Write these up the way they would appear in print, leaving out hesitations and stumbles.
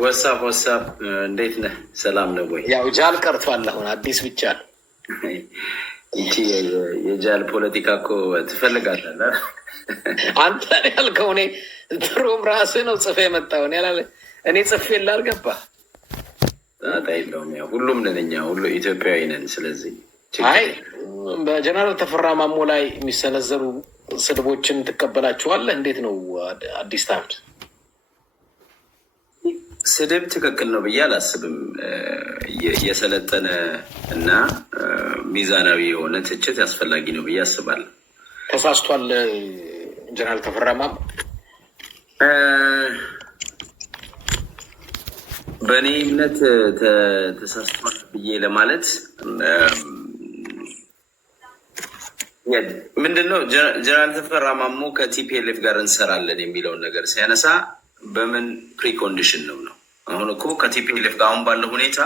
ወሳብ እንዴት ነህ? ሰላም ነው ወይ? ያው ጃል ቀርቷል። አሁን አዲስ ብቻ ነው። ይቺ የጃል ፖለቲካ እኮ ትፈልጋለህ አንተ ያልከው። እኔ ድሮም ራስህ ነው ጽፌ የመጣውን ያላለ እኔ ጽፌ ላልገባ ጣጣ የለውም። ያው ሁሉም ነን እኛ ሁሉ ኢትዮጵያዊ ነን። ስለዚህ አይ በጀነራል ተፈራ ማሞ ላይ የሚሰነዘሩ ስድቦችን ትቀበላችኋለህ? እንዴት ነው አዲስ ታምድ? ስድብ ትክክል ነው ብዬ አላስብም። የሰለጠነ እና ሚዛናዊ የሆነ ትችት አስፈላጊ ነው ብዬ አስባለሁ። ተሳስቷል ጀነራል ተፈራ ማሞ? በእኔ እምነት ተሳስቷል ብዬ ለማለት ምንድነው ጀነራል ተፈራ ማሞ ከቲፒኤልኤፍ ጋር እንሰራለን የሚለውን ነገር ሲያነሳ በምን ፕሪኮንዲሽን ነው? አሁን እኮ ከቲፒኤልኤፍ ጋር አሁን ባለው ሁኔታ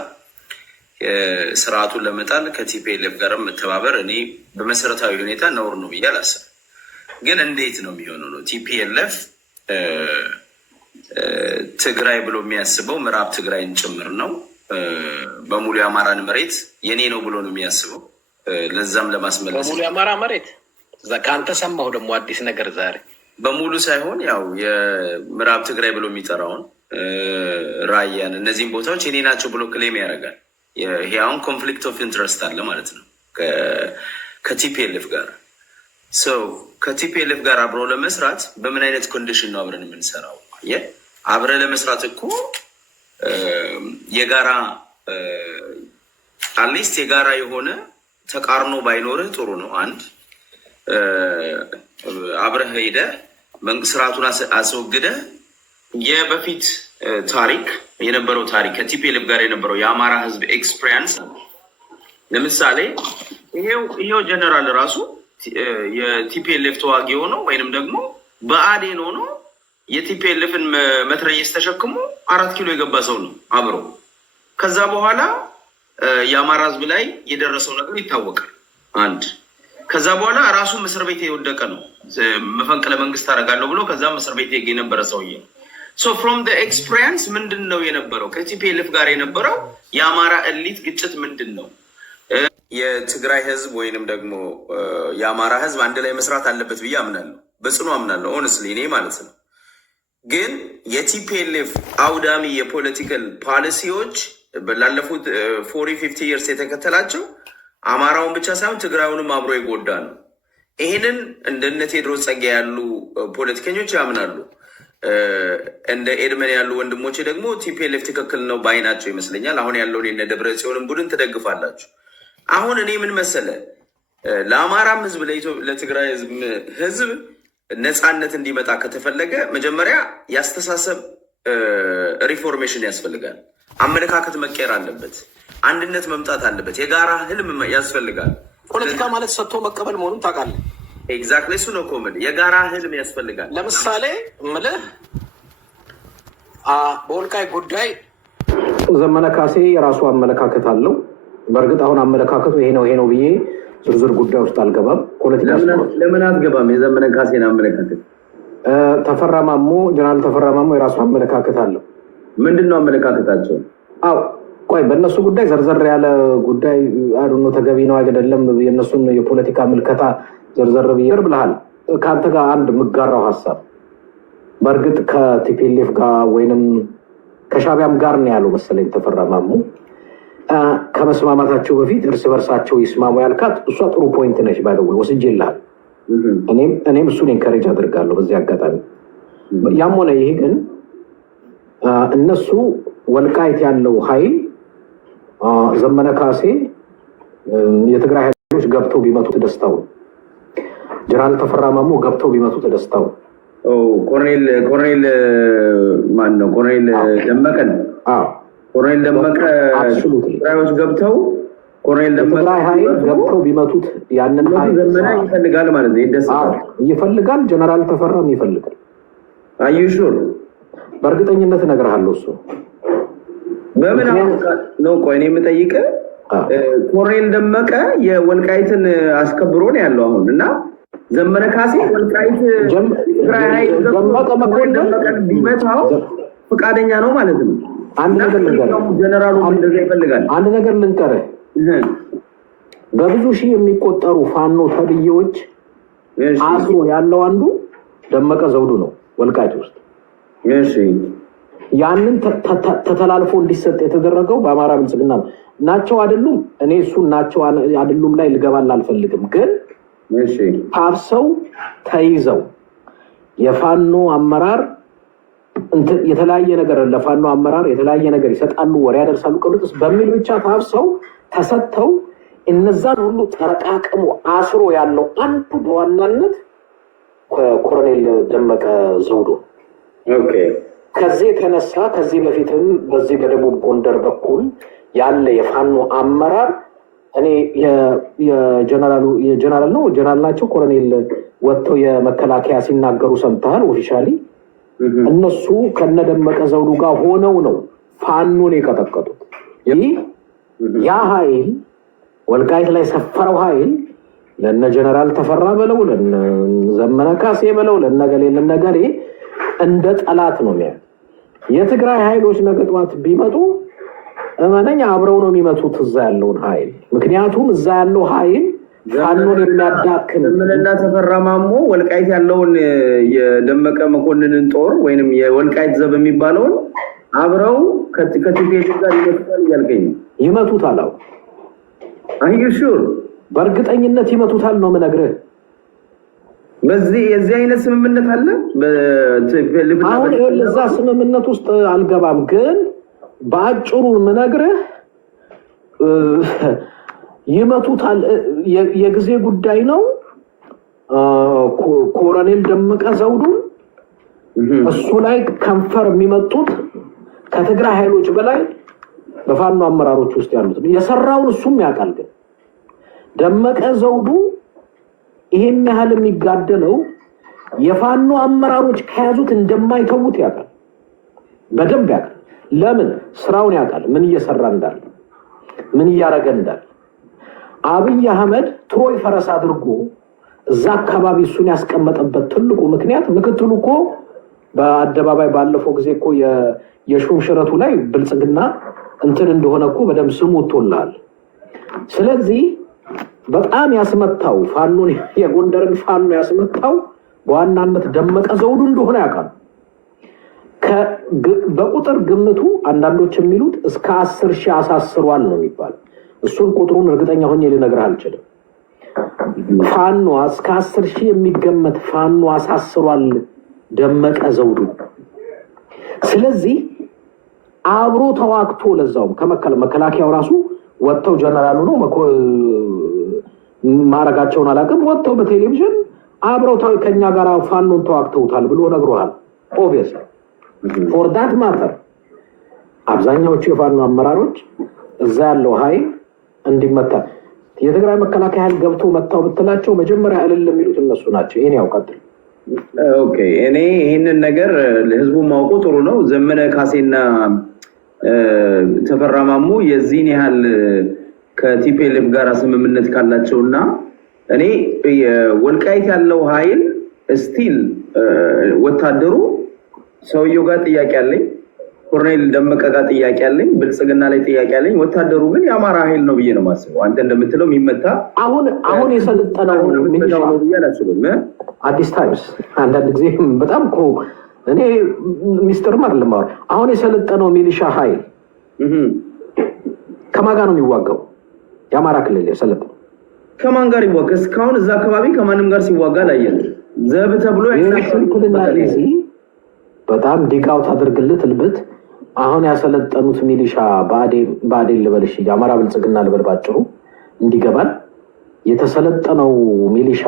ስርዓቱን ለመጣል ከቲፒኤልኤፍ ጋር መተባበር እኔ በመሰረታዊ ሁኔታ ነውር ነው ብዬ አላስብም። ግን እንዴት ነው የሚሆነው ነው? ቲፒኤልኤፍ ትግራይ ብሎ የሚያስበው ምዕራብ ትግራይን ጭምር ነው። በሙሉ የአማራን መሬት የኔ ነው ብሎ ነው የሚያስበው። ለዛም ለማስመለስ በሙሉ የአማራ መሬት ከአንተ ሰማሁ ደግሞ አዲስ ነገር ዛሬ። በሙሉ ሳይሆን ያው የምዕራብ ትግራይ ብሎ የሚጠራውን ራያን፣ እነዚህም ቦታዎች የኔ ናቸው ብሎ ክሌም ያደርጋል። ይሄ አሁን ኮንፍሊክት ኦፍ ኢንትረስት አለ ማለት ነው ከቲፒኤልኤፍ ጋር። ከቲፒኤልኤፍ ጋር አብሮ ለመስራት በምን አይነት ኮንዲሽን ነው አብረን የምንሰራው? አብረ ለመስራት እኮ የጋራ አትሊስት የጋራ የሆነ ተቃርኖ ባይኖርህ ጥሩ ነው። አንድ አብረህ ሄደህ ስርዓቱን አስወግደህ የበፊት ታሪክ የነበረው ታሪክ ከቲፒኤልኤፍ ጋር የነበረው የአማራ ሕዝብ ኤክስፔሪንስ ለምሳሌ ይሄው ጀነራል ራሱ የቲፒኤልኤፍ ተዋጊ ሆኖ ወይንም ደግሞ በአዴን ሆኖ የቲፒኤልኤፍን መትረየስ ተሸክሞ 4 ኪሎ የገባ ሰው ነው አብሮ። ከዛ በኋላ የአማራ ህዝብ ላይ የደረሰው ነገር ይታወቃል። አንድ ከዛ በኋላ ራሱ እስር ቤት የወደቀ ነው። መፈንቅለ መንግስት አደርጋለሁ ብሎ ከዛ እስር ቤት የነበረ ሰውዬ። ሶ ፍሮም ዘ ኤክስፒሪየንስ ምንድን ነው የነበረው? ከቲፒኤልኤፍ ጋር የነበረው የአማራ ኤሊት ግጭት ምንድን ነው? የትግራይ ህዝብ ወይንም ደግሞ የአማራ ህዝብ አንድ ላይ መስራት አለበት ብዬ አምናለሁ፣ በጽኑ አምናለሁ። ኦነስትሊ እኔ ማለት ነው። ግን የቲፒኤልኤፍ አውዳሚ የፖለቲካል ፖሊሲዎች ላለፉት 40-50 ይርስ የተከተላቸው አማራውን ብቻ ሳይሆን ትግራዩንም አብሮ የጎዳ ነው። ይህንን እንደነ ቴዎድሮስ ጸጋዬ ያሉ ፖለቲከኞች ያምናሉ። እንደ ኤድመን ያሉ ወንድሞቼ ደግሞ ቲፒኤልኤፍ ትክክል ነው ባይናቸው ይመስለኛል። አሁን ያለውን የነ ደብረ ጽዮንን ቡድን ትደግፋላችሁ። አሁን እኔ ምን መሰለ፣ ለአማራም ህዝብ ለትግራይ ህዝብ ነፃነት እንዲመጣ ከተፈለገ መጀመሪያ ያስተሳሰብ ሪፎርሜሽን ያስፈልጋል። አመለካከት መቀየር አለበት። አንድነት መምጣት አለበት። የጋራ ህልም ያስፈልጋል። ፖለቲካ ማለት ሰጥቶ መቀበል መሆኑን ታውቃለህ። ኤግዛክትሊ እሱ ነው ኮመድ። የጋራ ህልም ያስፈልጋል። ለምሳሌ ምልህ በወልቃይ ጉዳይ ዘመነ ካሴ የራሱ አመለካከት አለው። በእርግጥ አሁን አመለካከቱ ይሄ ነው ብዬ ዝርዝር ጉዳይ ውስጥ አልገባም። ፖለቲካ ለምን አትገባም? የዘመነ ካሴን አመለካከት ተፈራ ማሞ ጀነራል ተፈራ ማሞ የራሱ አመለካከት አለው። ምንድን ነው አመለካከታቸው? አዎ ቆይ በእነሱ ጉዳይ ዘርዘር ያለ ጉዳይ አዱኖ ተገቢ ነው አይደለም። የእነሱን የፖለቲካ ምልከታ ዘርዘር ብዬ ብልሃል። ከአንተ ጋር አንድ የምጋራው ሀሳብ በእርግጥ ከቲፒኤልኤፍ ጋር ወይንም ከሻቢያም ጋር ነው ያለው መሰለኝ ተፈራ ማሞ። ከመስማማታቸው በፊት እርስ በርሳቸው ይስማሙ ያልካት እሷ ጥሩ ፖይንት ነች። ባይደወይ ወስጄልሃል። እኔም እሱን ኢንከሬጅ አድርጋለሁ በዚህ አጋጣሚ። ያም ሆነ ይሄ ግን እነሱ ወልቃይት ያለው ኃይል ዘመነ ካሴ የትግራይ ኃይሎች ገብተው ቢመቱት ደስታው፣ ጀነራል ተፈራ ማሞ ገብተው ቢመቱት ደስታው። ኮሎኔል ማን ነው? ኮሎኔል ደመቀ ነው። ኮሎኔል ደመቀ ትግራዮች ገብተው ኮሎኔል ደመቀ ኃይል ገብተው ቢመቱት ያንን ኃይል ዘመነ ይፈልጋል ማለት ነው። ይደስታል፣ ይፈልጋል። ጀነራል ተፈራም ይፈልጋል። አዩሹር በእርግጠኝነት እነግርሃለሁ። እሱ በምን ነው? ቆይ እኔ የምጠይቅህ ኮሎኔል ደመቀ የወልቃይትን አስከብሮ ነው ያለው አሁን እና ዘመነ ካሴ ወልቃይት ትግራይ ኃይል ደመቀ ቢመታው ፈቃደኛ ነው ማለት ነው። አንድ ነገር ልንገርህ፣ ጀነራሉ እንደዛ ይፈልጋል። አንድ ነገር ልንገርህ፣ በብዙ ሺህ የሚቆጠሩ ፋኖ ተብዬዎች አስሮ ያለው አንዱ ደመቀ ዘውዱ ነው ወልቃይት ውስጥ። እሺ ያንን ተተላልፎ እንዲሰጥ የተደረገው በአማራ ብልጽግና ነው። ናቸው አይደሉም? እኔ እሱን ናቸው አይደሉም ላይ ልገባል አልፈልግም። ግን ታፍሰው ተይዘው የፋኖ አመራር የተለያየ ነገር ለፋኖ አመራር የተለያየ ነገር ይሰጣሉ፣ ወሬ ያደርሳሉ፣ ቅዱስ በሚል ብቻ ታፍሰው ተሰጥተው እነዛን ሁሉ ተረቃቅሞ አስሮ ያለው አንዱ በዋናነት ኮሎኔል ደመቀ ዘውዱ። ኦኬ ከዚህ የተነሳ ከዚህ በፊትም በዚህ በደቡብ ጎንደር በኩል ያለ የፋኖ አመራር እኔ የጀነራል ነው ጀነራል ናቸው ኮሎኔል ወጥተው የመከላከያ ሲናገሩ ሰምተሃል? ኦፊሻሊ እነሱ ከነደመቀ ዘውዱ ጋር ሆነው ነው ፋኖን የቀጠቀጡት። ይህ ያ ኃይል ወልቃይት ላይ ሰፈረው ኃይል ለነ ጀነራል ተፈራ በለው ለነ ዘመነ ካሴ በለው ለነገሌ ለነገሌ እንደ ጠላት ነው የሚያ የትግራይ ኃይሎች ነገ ጠዋት ቢመጡ እመነኝ አብረው ነው የሚመቱት እዛ ያለውን ኃይል። ምክንያቱም እዛ ያለው ኃይል ፋኖን የሚያዳክም ምንና ተፈራ ማሞ ወልቃይት ያለውን የደመቀ መኮንንን ጦር ወይንም የወልቃይት ዘብ የሚባለውን አብረው ከቲፒኤልኤፍ ጋር ይመቱታል እያልከኝ ነው? ይመቱታል። አይ ሹር በእርግጠኝነት ይመቱታል ነው የምነግርህ። በዚህ የዚህ አይነት ስምምነት አለ። አሁን ለዛ ስምምነት ውስጥ አልገባም፣ ግን በአጭሩ የምነግርህ ይመቱታል። የጊዜ ጉዳይ ነው። ኮሎኔል ደመቀ ዘውዱ እሱ ላይ ከንፈር የሚመጡት ከትግራይ ኃይሎች በላይ በፋኖ አመራሮች ውስጥ ያሉት የሰራውን እሱም ያውቃል። ግን ደመቀ ዘውዱ ይሄን ያህል የሚጋደለው የፋኖ አመራሮች ከያዙት እንደማይተውት ያውቃል፣ በደንብ ያውቃል። ለምን? ስራውን ያውቃል፣ ምን እየሰራ እንዳለ፣ ምን እያረገ እንዳለ። አብይ አህመድ ትሮይ ፈረስ አድርጎ እዛ አካባቢ እሱን ያስቀመጠበት ትልቁ ምክንያት ምክትሉ እኮ በአደባባይ ባለፈው ጊዜ እኮ የሹም ሽረቱ ላይ ብልጽግና እንትን እንደሆነ እኮ በደንብ ስሙ ወጥቶላል። ስለዚህ በጣም ያስመታው ፋኖን የጎንደርን ፋኖ ያስመታው በዋናነት ደመቀ ዘውዱ እንደሆነ ያውቃል። በቁጥር ግምቱ አንዳንዶች የሚሉት እስከ 10,000 አሳስሯል ነው የሚባል። እሱን ቁጥሩን እርግጠኛ ሆኜ ልነግርህ አልችልም። ፋኖ እስከ 10,000 የሚገመት ፋኖ አሳስሯል ደመቀ ዘውዱ። ስለዚህ አብሮ ተዋግቶ ለዛውም መከላከያው ራሱ ወጥተው ጀነራሉ ነው ማረጋቸውን አላውቅም፣ ወጥተው በቴሌቪዥን አብረው ከኛ ጋር ፋኖን ተዋግተውታል ብሎ ነግሮሃል። ኦብቪየስሊ ፎር ዳት ማተር አብዛኛዎቹ የፋኖ አመራሮች እዛ ያለው ኃይል እንዲመታ የትግራይ መከላከያ ኃይል ገብቶ መታው ብትላቸው መጀመሪያ እልል የሚሉት እነሱ ናቸው። ይሄን ያውቃል። ኦኬ እኔ ይሄንን ነገር ለህዝቡ ማውቁ ጥሩ ነው። ዘመነ ካሴና ተፈራ ማሞ የዚህን ያህል ከቲፒኤልኤፍ ጋር ስምምነት ካላቸውና እኔ ወልቃይት ያለው ኃይል ስቲል ወታደሩ ሰውየው ጋር ጥያቄ አለኝ፣ ኮሎኔል ደመቀ ጋር ጥያቄ አለኝ፣ ብልጽግና ላይ ጥያቄ አለኝ። ወታደሩ ግን የአማራ ኃይል ነው ብዬ ነው የማስበው። አንተ እንደምትለው የሚመታ አሁን የሰለጠነው ሚሊሻ ነው ብዬ አላስብም። አዲስ ታይምስ አንዳንድ ጊዜ በጣም እኮ እኔ ሚስጥርም አይደለም። አሁን የሰለጠነው ሚሊሻ ኃይል ከማን ጋር ነው የሚዋጋው? የአማራ ክልል የሰለጠነው ከማን ጋር ይዋጋ? እስካሁን እዛ አካባቢ ከማንም ጋር ሲዋጋ ላየን። ዘብ ተብሎ በጣም ዲቃውት አድርግልህ ትልብት። አሁን ያሰለጠኑት ሚሊሻ ባዴን ልበልሽ የአማራ ብልጽግና ልበል ባጭሩ እንዲገባል የተሰለጠነው ሚሊሻ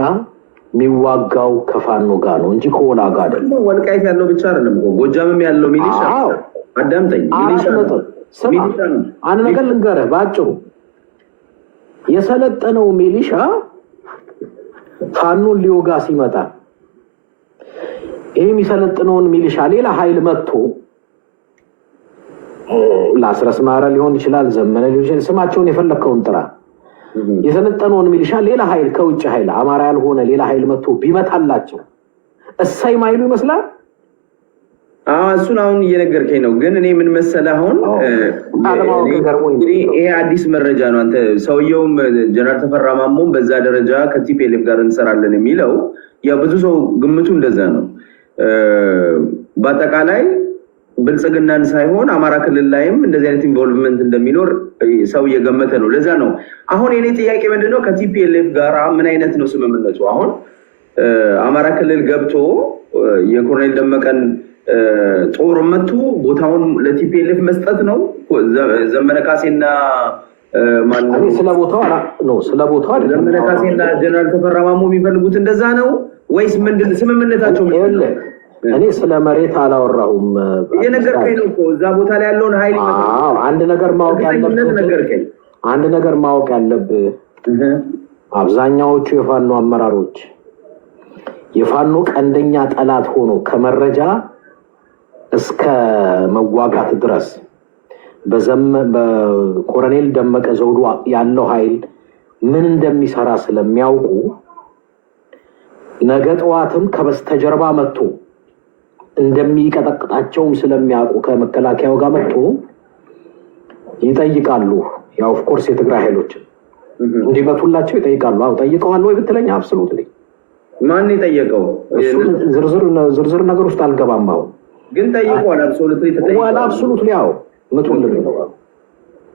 የሚዋጋው ከፋኖ ጋር ነው እንጂ ከወላ ጋር አይደለም። ወልቃይት ያለው ብቻ አይደለም፣ ጎጃምም ያለው ሚሊሻ አዳምጠኝ። ሚሊሻ አንድ ነገር ልንገርህ ባጭሩ የሰለጠነው ሚሊሻ ፋኖን ሊወጋ ሲመጣ ይሄ የሚሰለጥነውን ሚሊሻ ሌላ ኃይል መጥቶ ለአስረስ ማረ ሊሆን ይችላል፣ ዘመነ ሊሆን ይችላል፣ ስማቸውን የፈለከውን ጥራ። የሰለጠነውን ሚሊሻ ሌላ ኃይል ከውጭ ኃይል አማራ ያልሆነ ሌላ ኃይል መጥቶ ቢመታላቸው እሳይ ማይሉ ይመስላል። እሱን አሁን እየነገርከኝ ነው። ግን እኔ ምን መሰለህ አሁን እንግዲህ ይሄ አዲስ መረጃ ነው። አንተ ሰውየውም ጀነራል ተፈራ ማሞም በዛ ደረጃ ከቲፒኤልኤፍ ጋር እንሰራለን የሚለው ያው ብዙ ሰው ግምቱ እንደዛ ነው። በአጠቃላይ ብልጽግናን ሳይሆን አማራ ክልል ላይም እንደዚህ አይነት ኢንቮልቭመንት እንደሚኖር ሰው እየገመተ ነው። ለዛ ነው አሁን የኔ ጥያቄ ምንድነው ከቲፒኤልኤፍ ጋር ምን አይነት ነው ስምምነቱ? አሁን አማራ ክልል ገብቶ የኮሎኔል ደመቀን ጦር መቱ ቦታውን ለቲፒኤልኤፍ መስጠት ነው? ዘመነ ካሴና ማነው ስለቦታው ዘመነ ካሴና ጀነራል ተፈራ ማሞ የሚፈልጉት እንደዛ ነው ወይስ ምንድን ስምምነታቸው? እኔ ስለ መሬት አላወራሁም። እየነገርከኝ ነው እኮ እዛ ቦታ ላይ ያለውን ኃይል አንድ ነገር ማወቅ ያለብህ አብዛኛዎቹ የፋኖ አመራሮች የፋኖ ቀንደኛ ጠላት ሆኖ ከመረጃ እስከ መዋጋት ድረስ በኮሎኔል ደመቀ ዘውዱ ያለው ኃይል ምን እንደሚሰራ ስለሚያውቁ ነገ ጠዋትም ከበስተጀርባ መጥቶ እንደሚቀጠቅጣቸውም ስለሚያውቁ ከመከላከያው ጋር መጥቶ ይጠይቃሉ። ያው ኦፍ ኮርስ የትግራይ ኃይሎች እንዲመቱላቸው ይጠይቃሉ። ጠይቀዋል ወይ ብትለኝ አብሶሉትሊ ማን የጠየቀው? ዝርዝር ነገር ውስጥ አልገባም። አሁን ግን ጠይቀዋል። አብሶሉትሊ ያው መቱልን ነው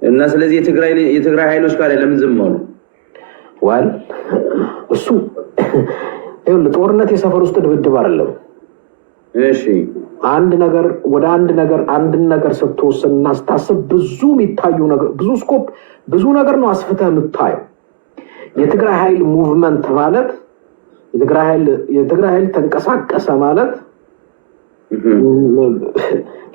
እና ስለዚህ የትግራይ ኃይሎች ጋር ለምን ዝም አሉ? ዋል እሱ ጦርነት የሰፈር ውስጥ ድብድብ አይደለም። እሺ አንድ ነገር ስትወስንና ስታስብ ብዙ የሚታዩ ነገር ብዙ ስኮፕ ብዙ ነገር ነው አስፍተህ የምታየው። የትግራይ ኃይል ሙቭመንት ማለት የትግራይ ኃይል ተንቀሳቀሰ ማለት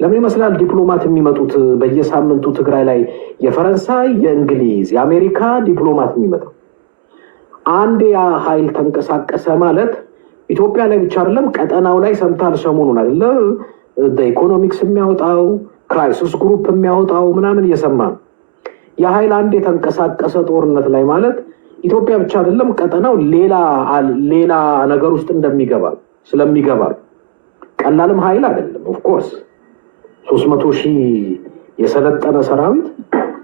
ለምን ይመስላል ዲፕሎማት የሚመጡት በየሳምንቱ ትግራይ ላይ የፈረንሳይ፣ የእንግሊዝ፣ የአሜሪካ ዲፕሎማት የሚመጣው? አንድ ያ ኃይል ተንቀሳቀሰ ማለት ኢትዮጵያ ላይ ብቻ አይደለም ቀጠናው ላይ ሰምታል ሰሞኑን አይደለ ኢኮኖሚክስ የሚያወጣው ክራይሲስ ግሩፕ የሚያወጣው ምናምን እየሰማ ነው። የኃይል አንድ የተንቀሳቀሰ ጦርነት ላይ ማለት ኢትዮጵያ ብቻ አይደለም ቀጠናው ሌላ ነገር ውስጥ ስለሚገባ ቀላልም ኃይል አይደለም። ኦፍ ኮርስ 300,000 የሰለጠነ ሰራዊት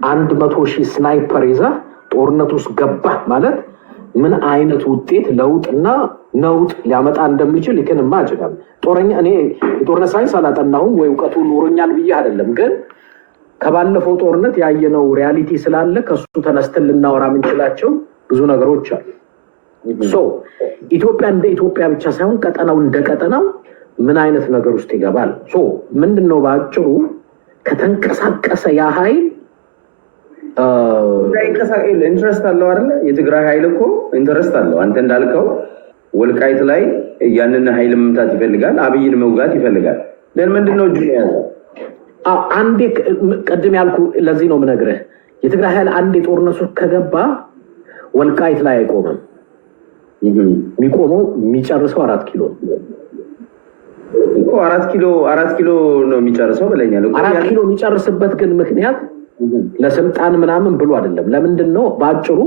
100,000 ስናይፐር ይዛ ጦርነት ውስጥ ገባ ማለት ምን አይነት ውጤት ለውጥና ነውጥ ሊያመጣ እንደሚችል ይከንማ አጭቃል። እኔ የጦርነት ሳይንስ አላጠናሁም ወይ እውቀቱ ኖሮኛል ብዬ አይደለም፣ ግን ከባለፈው ጦርነት ያየነው ሪያሊቲ ስላለ ከሱ ተነስተን ልናወራ የምንችላቸው ብዙ ነገሮች አሉ። ኢትዮጵያ እንደ ኢትዮጵያ ብቻ ሳይሆን ቀጠናው እንደ ቀጠናው ምን አይነት ነገር ውስጥ ይገባል? ምንድነው በአጭሩ ከተንቀሳቀሰ ያ ኃይል ኢንትረስት አለው አይደለ? የትግራይ ኃይል እኮ ኢንትረስት አለው። አንተ እንዳልከው ወልቃይት ላይ ያንን ኃይል መምታት ይፈልጋል፣ አብይን መውጋት ይፈልጋል። ምንድነው እጁ የያዘው? አንዴ ቀድም ያልኩ ለዚህ ነው የምነግርህ። የትግራይ ኃይል አንዴ ጦርነቱ ከገባ ወልቃይት ላይ አይቆምም። የሚቆመው የሚጨርሰው 4 ኪሎ እኮ 4 ኪሎ ነው የሚጨርሰው ብለኛል። 4 ኪሎ የሚጨርስበት ግን ምክንያት ለስልጣን ምናምን ብሎ አይደለም። ለምንድን ነው በአጭሩ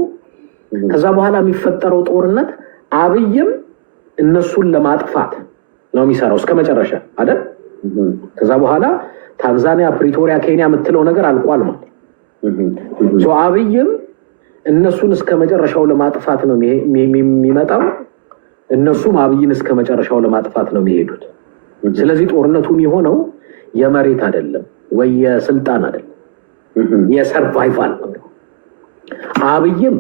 ከዛ በኋላ የሚፈጠረው ጦርነት አብይም እነሱን ለማጥፋት ነው የሚሰራው እስከ መጨረሻ አይደል? ከዛ በኋላ ታንዛኒያ፣ ፕሪቶሪያ፣ ኬንያ የምትለው ነገር አልቋል ማለት አብይም እነሱን እስከ መጨረሻው ለማጥፋት ነው የሚመጣው። እነሱም አብይን እስከ መጨረሻው ለማጥፋት ነው የሚሄዱት። ስለዚህ ጦርነቱ የሚሆነው የመሬት አይደለም ወይ የስልጣን አይደለም፣ የሰርቫይቫል ነው። አብይም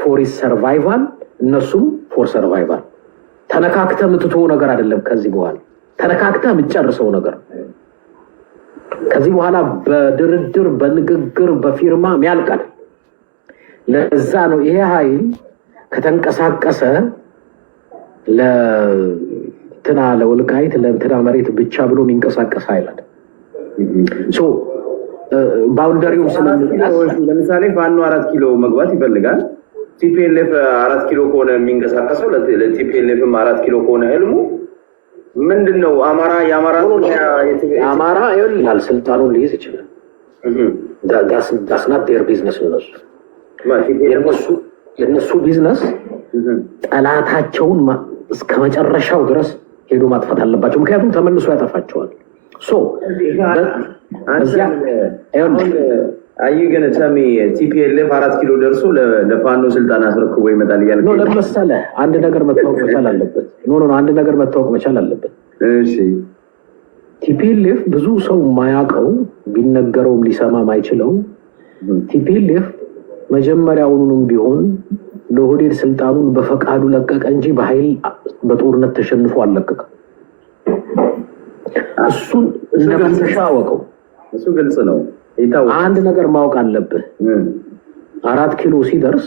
ፎር ሰርቫይቫል፣ እነሱም ፎር ሰርቫይቫል። ተነካክተህ የምትተወው ነገር አይደለም። ከዚህ በኋላ ተነካክተህ የምትጨርሰው ነገር ከዚህ በኋላ በድርድር በንግግር በፊርማ ያልቃል። ለዛ ነው ይሄ ኃይል ከተንቀሳቀሰ ለእንትና ለወልቃይት ለእንትና መሬት ብቻ ብሎ የሚንቀሳቀስ ኃይል አይደል። ባውንደሪው ለምሳሌ ፋኖ 4 ኪሎ መግባት ይፈልጋል። ቲፒኤልኤፍ 4 ኪሎ ከሆነ የሚንቀሳቀሰው ለቲፒኤልኤፍም 4 ኪሎ ከሆነ ህልሙ ምንድነው? የአማራ ይላል ስልጣኑን ሊይዝ ይችላል። ዳስናት ዴር ቢዝነስ ነው። የነሱ ቢዝነስ ጠላታቸውን እስከ መጨረሻው ድረስ ሄዶ ማጥፋት አለባቸው። ምክንያቱም ተመልሶ ያጠፋቸዋል። አይ ግን ተሚ ቲፒኤልኤፍ 4 ኪሎ ደርሶ ለፋኖ ስልጣን አስረክቦ ይመጣል እያልኩ ነው። ለምሳሌ አንድ ነገር መታወቅ መቻል አለበት። አንድ ነገር መታወቅ መቻል አለበት። እሺ ቲፒኤልኤፍ ብዙ ሰው የማያውቀው ቢነገረውም ሊሰማ ማይችለው ቲፒኤልኤፍ መጀመሪያውኑም ቢሆን ለኦህዴድ ስልጣኑን በፈቃዱ ለቀቀ እንጂ በኃይል በጦርነት ተሸንፎ አልለቀቀም። እሱን እንደመነሻ አወቀው። እሱ ግልጽ ነው። አንድ ነገር ማወቅ አለብህ። 4 ኪሎ ሲደርስ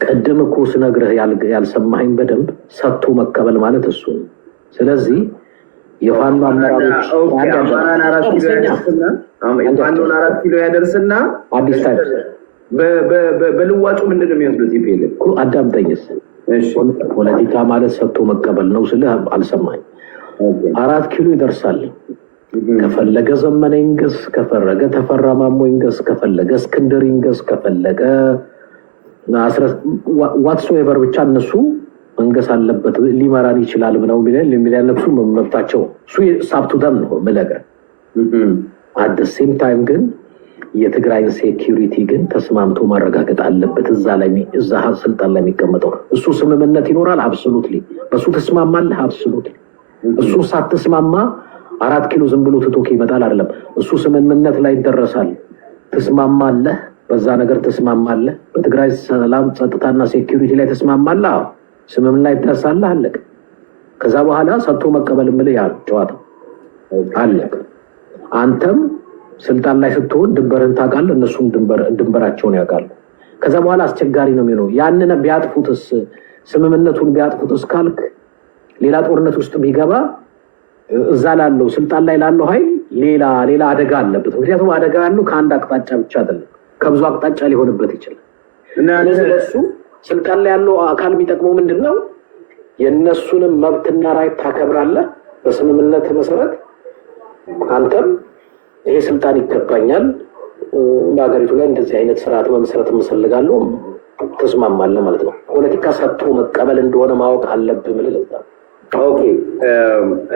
ቀደም እኮ ስነግርህ ያልሰማኸኝ በደንብ ሰጥቶ መቀበል ማለት እሱ ነው። ስለዚህ የፋኖ አመራሮች አማራን 4 ኪሎ ያደርስና አዲስ ታይፕ በልዋጩ ምንድን ነው የሚወስዱት? ይሄ አዳምጠኝስ። ፖለቲካ ማለት ሰጥቶ መቀበል ነው ስልህ አልሰማኸኝ። 4 ኪሎ ይደርሳል። ከፈለገ ዘመነ ይንገስ፣ ከፈለገ ተፈራ ማሞ ይንገስ፣ ከፈለገ እስክንድር ይንገስ፣ ከፈለገ ዋትሶኤቨር ብቻ እነሱ መንገስ አለበት ሊመራን ይችላል ብለው የሚያነብሱ መብታቸው እሱ ሳብቱ ደም ነው ምለገር አት ሴም ታይም ግን የትግራይን ሴኪሪቲ ግን ተስማምቶ ማረጋገጥ አለበት። እዛ ስልጣን ላይ የሚቀመጠው እሱ ስምምነት ይኖራል። አብሶሉትሊ በሱ ተስማማለህ። አብሶሉትሊ እሱ ሳትስማማ 4 ኪሎ ዝም ብሎ ትቶክ ይመጣል አይደለም። እሱ ስምምነት ላይ ይደረሳል። ተስማማለህ፣ በዛ ነገር ተስማማለህ። በትግራይ ሰላም ጸጥታና ሴኪሪቲ ላይ ተስማማለህ። ስምምነት ላይ ተሳለህ፣ አለቀ። ከዛ በኋላ ሰጥቶ መቀበል ምለ ያ ጨዋታ አለቀ። አንተም ስልጣን ላይ ስትሆን ድንበርን ታውቃለህ፣ እነሱም ድንበራቸውን ያውቃሉ። ከዛ በኋላ አስቸጋሪ ነው የሚሆነው። ያንን ቢያጥፉትስ፣ ስምምነቱን ቢያጥፉትስ ካልክ ሌላ ጦርነት ውስጥ ቢገባ እዛ ላለው ስልጣን ላይ ላለው ኃይል ሌላ አደጋ አለበት። ምክንያቱም አደጋ ያለው ከአንድ አቅጣጫ ብቻ አይደለም፣ ከብዙ አቅጣጫ ሊሆንበት ይችላል። ስለዚህ ለሱ ስልጣን ላይ ያለው አካል የሚጠቅመው ምንድን ነው? የእነሱንም መብትና ራይት ታከብራለህ በስምምነት መሰረት። አንተም ይሄ ስልጣን ይገባኛል፣ በሀገሪቱ ላይ እንደዚህ አይነት ስርዓት መመስረት እፈልጋለሁ፣ ተስማማለህ ማለት ነው። ፖለቲካ ሰጥቶ መቀበል እንደሆነ ማወቅ አለብህ ምልልታ። ኦኬ።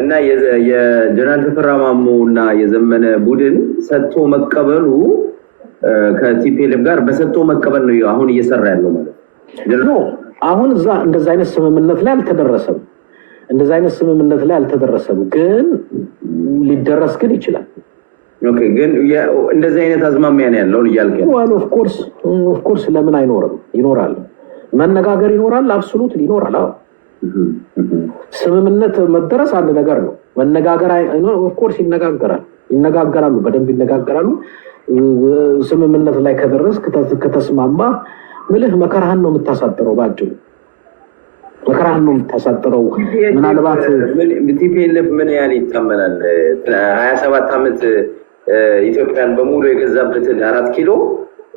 እና የጀነራል ተፈራ ማሞ እና የዘመነ ቡድን ሰጥቶ መቀበሉ ከቲፒኤልኤፍ ጋር በሰጥቶ መቀበል ነው አሁን እየሰራ ያለው ማለት ነው። አሁን እዛ እንደዛ አይነት ስምምነት ላይ አልተደረሰም፣ ግን ሊደረስ ግን ይችላል። ኦኬ። ግን እንደዚህ አይነት አዝማሚያ ነው ያለው እያልከ ነው? ኦፍ ኮርስ ለምን አይኖርም? ይኖራል። መነጋገር ይኖራል። አብሶሉት ይኖራል። አዎ ስምምነት መደረስ አንድ ነገር ነው። መነጋገር ኦፍ ኮርስ ይነጋገራሉ፣ በደንብ ይነጋገራሉ። ስምምነት ላይ ከደረስ ከተስማማ ምልህ መከራህን ነው የምታሳጥረው። ባጭሩ መከራህን ነው የምታሳጥረው። ምናልባት ቲፒኤልኤፍ ምን ያህል ይታመናል? 27 ዓመት ኢትዮጵያን በሙሉ የገዛበትን 4 ኪሎ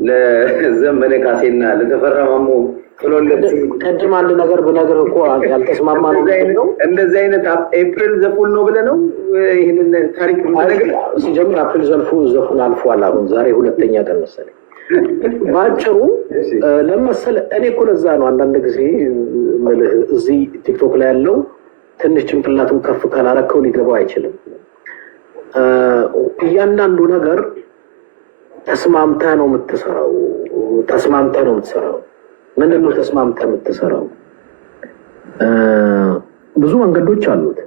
ለዘመነ ካሴና ለተፈራ ማሞ ቅድም አንድ ነገር ብነግር እኮ ያልተስማማ ነው። እንደዚህ አይነት ኤፕሪል ዘፉል ነው ብለህ ነው ይህንን ታሪክ ሲጀምር አፕሪል ዘፉን አልፏል። አሁን ዛሬ 2ኛ ቀን መሰለኝ። በአጭሩ ለመሰለ እኔ እኮ ለዛ ነው አንዳንድ ጊዜ እዚህ ቲክቶክ ላይ ያለው ትንሽ ጭንቅላቱን ከፍ ካላረከው ሊገባው አይችልም። እያንዳንዱ ነገር ተስማምተህ ነው የምትሰራው። ምንድን ነው ተስማምተህ የምትሰራው? ብዙ መንገዶች አሉት።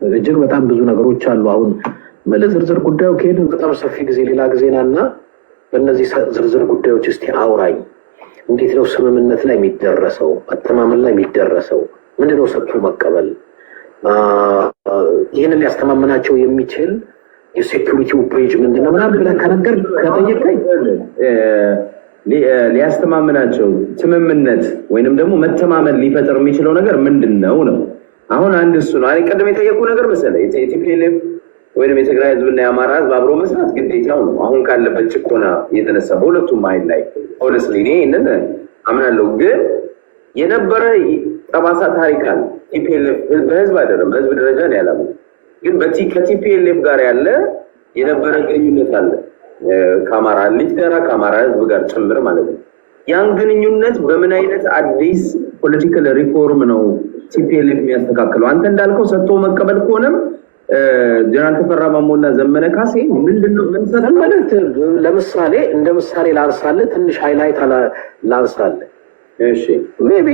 እጅግ በጣም ብዙ ነገሮች አሉ። አሁን ዝርዝር ጉዳዩ ከሄድን በጣም ሰፊ ጊዜ ሌላ ጊዜና በእነዚህ ዝርዝር ጉዳዮች እስቲ አውራኝ። እንዴት ነው ስምምነት ላይ የሚደረሰው? መተማመን ላይ የሚደረሰው ምንድነው? ሰጥቶ መቀበል። ይህንን ሊያስተማመናቸው የሚችል የሴኩሪቲው ብሪጅ ምንድነው ምናምን ብለህ ከነገር ከጠየቀኝ ሊያስተማምናቸው ስምምነት ወይንም ደግሞ መተማመን ሊፈጠር የሚችለው ነገር ምንድን ነው ነው? አሁን አንድ እሱ ነው። ቀደም የጠየቁ ነገር መሰለህ የቲፒኤልኤፍ ወይም የትግራይ ህዝብና የአማራ ህዝብ አብሮ መስራት ግዴታው ነው። አሁን ካለበት ጭቆና የተነሳ በሁለቱም ኃይል ላይ ሆነስሊ እኔ ይህንን አምናለሁ። ግን የነበረ ጠባሳ ታሪክ አለ። ቲፒኤልኤፍ በህዝብ አይደለም በህዝብ ደረጃ ነው ያላሙ፣ ግን ከቲፒኤልኤፍ ጋር ያለ የነበረ ግንኙነት አለ ከአማራ ልጅ ጋር ከአማራ ህዝብ ጋር ጭምር ማለት ነው። ያን ግንኙነት በምን አይነት አዲስ ፖለቲካል ሪፎርም ነው ቲፒኤልኤፍ የሚያስተካክለው? አንተ እንዳልከው ሰጥቶ መቀበል ከሆነም ጀነራል ተፈራ ማሞና ዘመነ ካሴ ምንድነው ማለት ለምሳሌ እንደ ምሳሌ ላንሳልህ፣ ትንሽ ሃይላይት ላንሳልህ። እሺ ሜቢ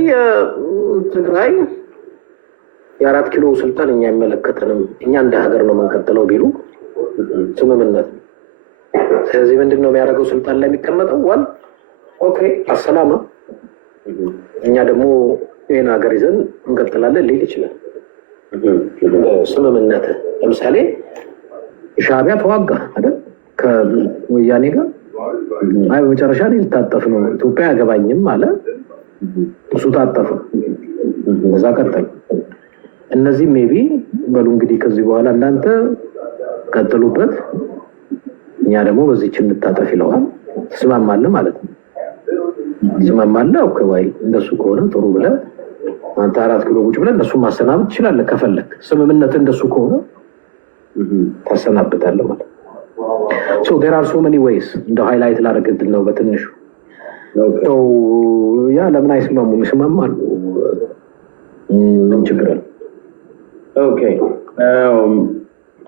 ትግራይ የ4 ኪሎ ስልጣን እኛ አይመለከተንም፣ እኛ እንደ ሀገር ነው የምንቀጥለው ቢሉ ስምምነት። ስለዚህ ምንድን ነው የሚያደርገው? ስልጣን ላይ የሚቀመጠው ዋል ኦኬ አሰላማ፣ እኛ ደግሞ ይህን ሀገር ይዘን እንቀጥላለን ሊል ይችላል። ስምምነት ለምሳሌ ሻዕቢያ ተዋጋ አይደል ከወያኔ ጋር፣ አይ በመጨረሻ ሊታጠፍ ነው ኢትዮጵያ ያገባኝም አለ፣ እሱ ታጠፈ፣ እዛ ቀጠል። እነዚህ ሜቢ በሉ እንግዲህ ከዚህ በኋላ እናንተ ቀጥሉበት፣ እኛ ደግሞ በዚህች እንታጠፍ ይለዋል። ትስማማለህ ማለት ነው። ትስማማለህ? ኦኬ ወይ እንደሱ ከሆነ ጥሩ ብለህ አንተ 4 ኪሎ ቁጭ ብለህ እነሱ ማሰናበት ትችላለህ ከፈለክ። ስምምነት እንደሱ ከሆነ ታሰናብታለህ ማለት ነው። So there are so many ways እንደ ሃይላይት ላደርግልህ ነው በትንሹ። ያ ለምን አይስማሙም? ይስማማሉ። ምን ችግር አለ? ኦኬ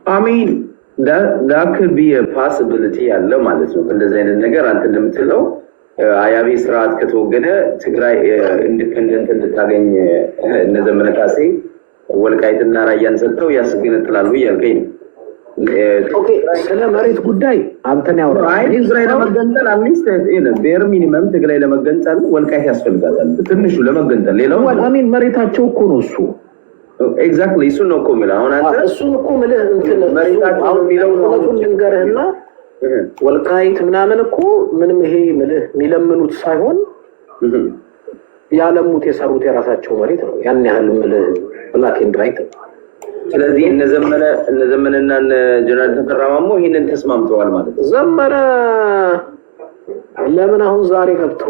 I mean that could be a possibility ያለ ማለት ነው። እንደዚህ አይነት ነገር አንተ እንደምትለው አያቤ ስርዓት ከተወገደ ትግራይ ኢንዲፔንደንት እንድታገኝ እነ ዘመነ ካሴ ወልቃይትና ራያን ሰጥተው ያስገነጥላሉ እያልከኝ ነው። ኦኬ ስለ መሬት ጉዳይ አንተን ያወራ ትግራይ ለመገንጠል አትሊስት ቤር ሚኒመም ትግራይ ለመገንጠል ወልቃይት ያስፈልጋታል ትንሹ ለመገንጠል። ሌላው አሚን መሬታቸው እኮ ነው እሱ ኤግዛክትሊ እሱ ነው እኮ የምልህ። አሁን አንተ እሱን እኮ የምልህ እንትን መሬታቸው የሚለው ነው ልንገርህና ወልቃይት ምናምን እኮ ምንም ይሄ ምልህ የሚለምኑት ሳይሆን ያለሙት የሰሩት የራሳቸው መሬት ነው። ያን ያህል ምልህ ብላክ ኤንድ ዋይት ነው። ስለዚህ እነ ዘመነና እነ ጀነራል ተፈራ ማሞ ይሄንን ተስማምተዋል ማለት ነው። ዘመነ ለምን አሁን ዛሬ ገብቶ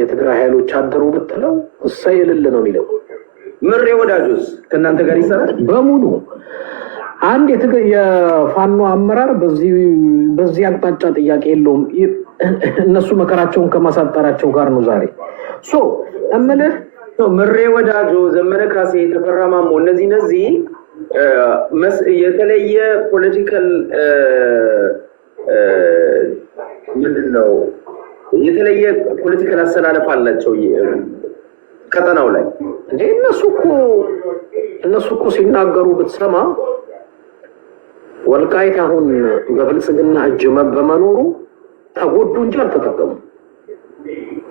የትግራይ ኃይሎች አደሩ ብትለው እሰይ እልል ነው የሚለው። ምሬ ወዳጆስ ከእናንተ ጋር ይሰራል በሙሉ አንድ የፋኖ አመራር በዚህ አቅጣጫ ጥያቄ የለውም። እነሱ መከራቸውን ከማሳጠራቸው ጋር ነው ዛሬ ሶ እምልህ ምሬ ወዳጆ፣ ዘመነ ካሴ፣ ተፈራ ማሞ እነዚህ የተለየ ፖለቲካል ምንድነው የተለየ ፖለቲካል አሰላለፍ አላቸው ቀጠናው ላይ እንዴ። እነሱ እኮ ሲናገሩ ብትሰማ ወልቃይት አሁን በብልጽግና እጅ በመኖሩ ተጎዱ እንጂ አልተጠቀሙ።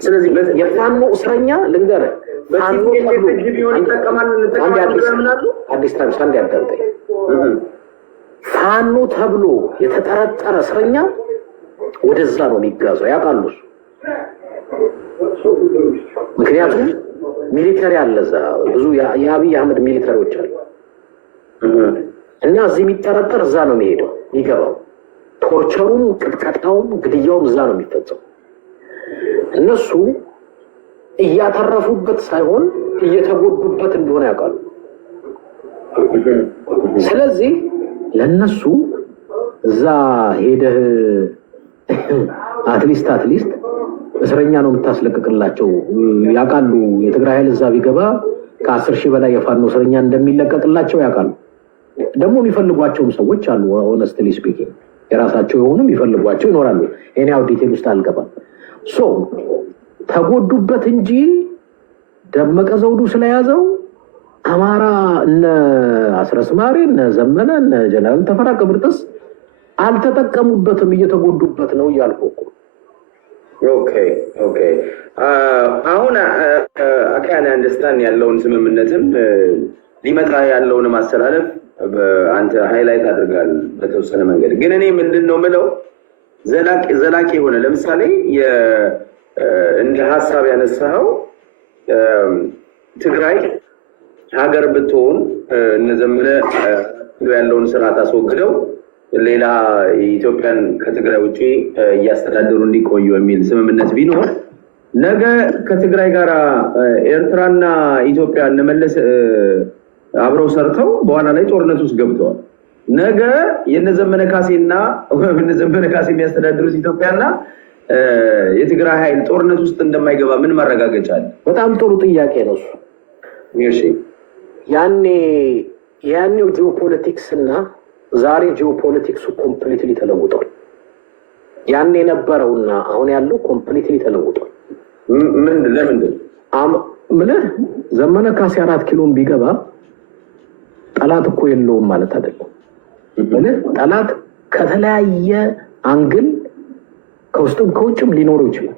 ስለዚህ የፋኖ እስረኛ ልንገርህ ፋኖ ተብሎ የተጠረጠረ እስረኛ ወደዛ ነው የሚጋዘው ያውቃሉ። ምክንያቱም ሚሊተሪ አለ እዛ ብዙ የአብይ አህመድ ሚሊተሪዎች አሉ እና እዚህ የሚጠረጠር እዛ ነው የሚሄደው የሚገባው። ቶርቸሩም ቅጥቀጣውም ግድያውም እዛ ነው የሚፈጸው። እነሱ እያተረፉበት ሳይሆን እየተጎዱበት እንደሆነ ያውቃሉ። ስለዚህ ለነሱ እዛ ሄደህ አትሊስት እስረኛ ነው የምታስለቅቅላቸው ያውቃሉ። የትግራይ ኃይል እዛ ቢገባ ከ10,000 በላይ የፋኖ እስረኛ እንደሚለቀቅላቸው ያውቃሉ። ደግሞ የሚፈልጓቸውም ሰዎች አሉ። ሆነስትሊ ስፒኪንግ የራሳቸው የሆኑ የሚፈልጓቸው ይኖራሉ። እኔ ያው ዲቴል ውስጥ አልገባም። ሶ ተጎዱበት እንጂ ደመቀ ዘውዱ ስለያዘው አማራ እነ አስረስ ማሬ እነ ዘመነ እነ ጀነራል ተፈራ ቅብርጥስ አልተጠቀሙበትም፣ እየተጎዱበት ነው እያልኩ እኮ። ኦኬ አሁን አካን አንደርስታንድ ያለውን ስምምነትም ሊመጣ ያለውን ማስተላለፍ አንተ ሃይላይት አድርጋል በተወሰነ መንገድ። ግን እኔ ምንድነው ምለው ዘላቂ የሆነ ለምሳሌ እንደ ሀሳብ ያነሳው ትግራይ ሀገር ብትሆን እነዘመነ ያለውን ስርዓት አስወግደው ሌላ ኢትዮጵያን ከትግራይ ውጪ እያስተዳደሩ እንዲቆዩ የሚል ስምምነት ቢኖር ነገ ከትግራይ ጋር ኤርትራና ኢትዮጵያ እንመለስ አብረው ሰርተው በኋላ ላይ ጦርነት ውስጥ ገብተዋል። ነገ የነዘመነ ካሴና የነዘመነ ካሴ የሚያስተዳድሩት ኢትዮጵያና የትግራይ ኃይል ጦርነት ውስጥ እንደማይገባ ምን ማረጋገጫ አለ? በጣም ጥሩ ጥያቄ ነው እሱ። እሺ ያኔ ያኔው ጂኦፖለቲክስ እና ዛሬ ጂኦፖለቲክሱ ኮምፕሊትሊ ተለውጧል። ያን የነበረውና አሁን ያለው ኮምፕሊትሊ ተለውጧል። ለምንድን ምልህ ዘመነ ካሴ 4 ኪሎን ቢገባ ጠላት እኮ የለውም ማለት አይደለም። ምልህ ጠላት ከተለያየ አንግል ከውስጥም ከውጭም ሊኖረው ይችላል።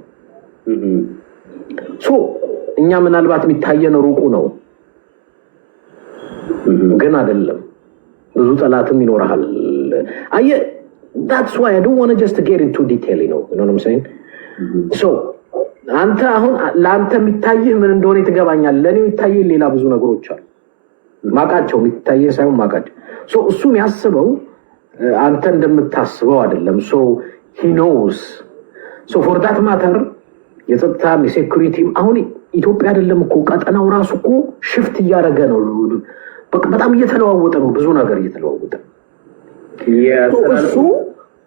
እኛ ምናልባት የሚታየን ሩቁ ነው ግን አይደለም። ብዙ ጠላትም ይኖርሃል። አየህ that's why I don't want to just get into detail, you know what I'm saying? So አንተ አሁን ለአንተ የሚታይህ ምን እንደሆነ ትገባኛል። ለእኔ የሚታይህ ሌላ ብዙ ነገሮች አሉ ማቃቸው። የሚታይህ ሳይሆን ማቃቸው። እሱ የሚያስበው አንተ እንደምታስበው አይደለም። he knows. for that matter የጸጥታም የሴኩሪቲም አሁን ኢትዮጵያ አይደለም እኮ ቀጠናው ራሱ እኮ ሽፍት እያደረገ ነው። በጣም እየተለዋወጠ ነው። ብዙ ነገር እየተለዋወጠ ነው።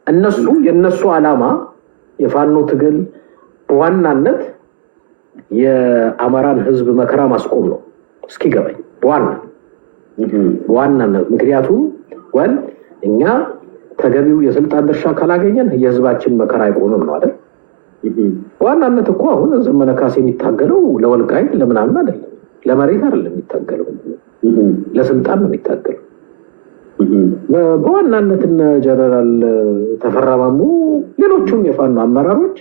እነሱ የነሱ ዓላማ የፋኖ ትግል በዋናነት የአማራን ህዝብ መከራ ማስቆም ነው እስኪገባኝ በዋናነት። ምክንያቱም እኛ ተገቢው የስልጣን ድርሻ ካላገኘን የህዝባችን መከራ አይቆምም ነው አይደል? በዋናነት እኮ አሁን ዘመነ ካሴ የሚታገለው ለወልቃይት ለምናምን አይደለም፣ ለመሬት አይደለም የሚታገለው፣ ለስልጣን ነው የሚታገለው። በዋናነት እነ ጀነራል ተፈራ ማሞ ሌሎቹም የፋኖ አመራሮች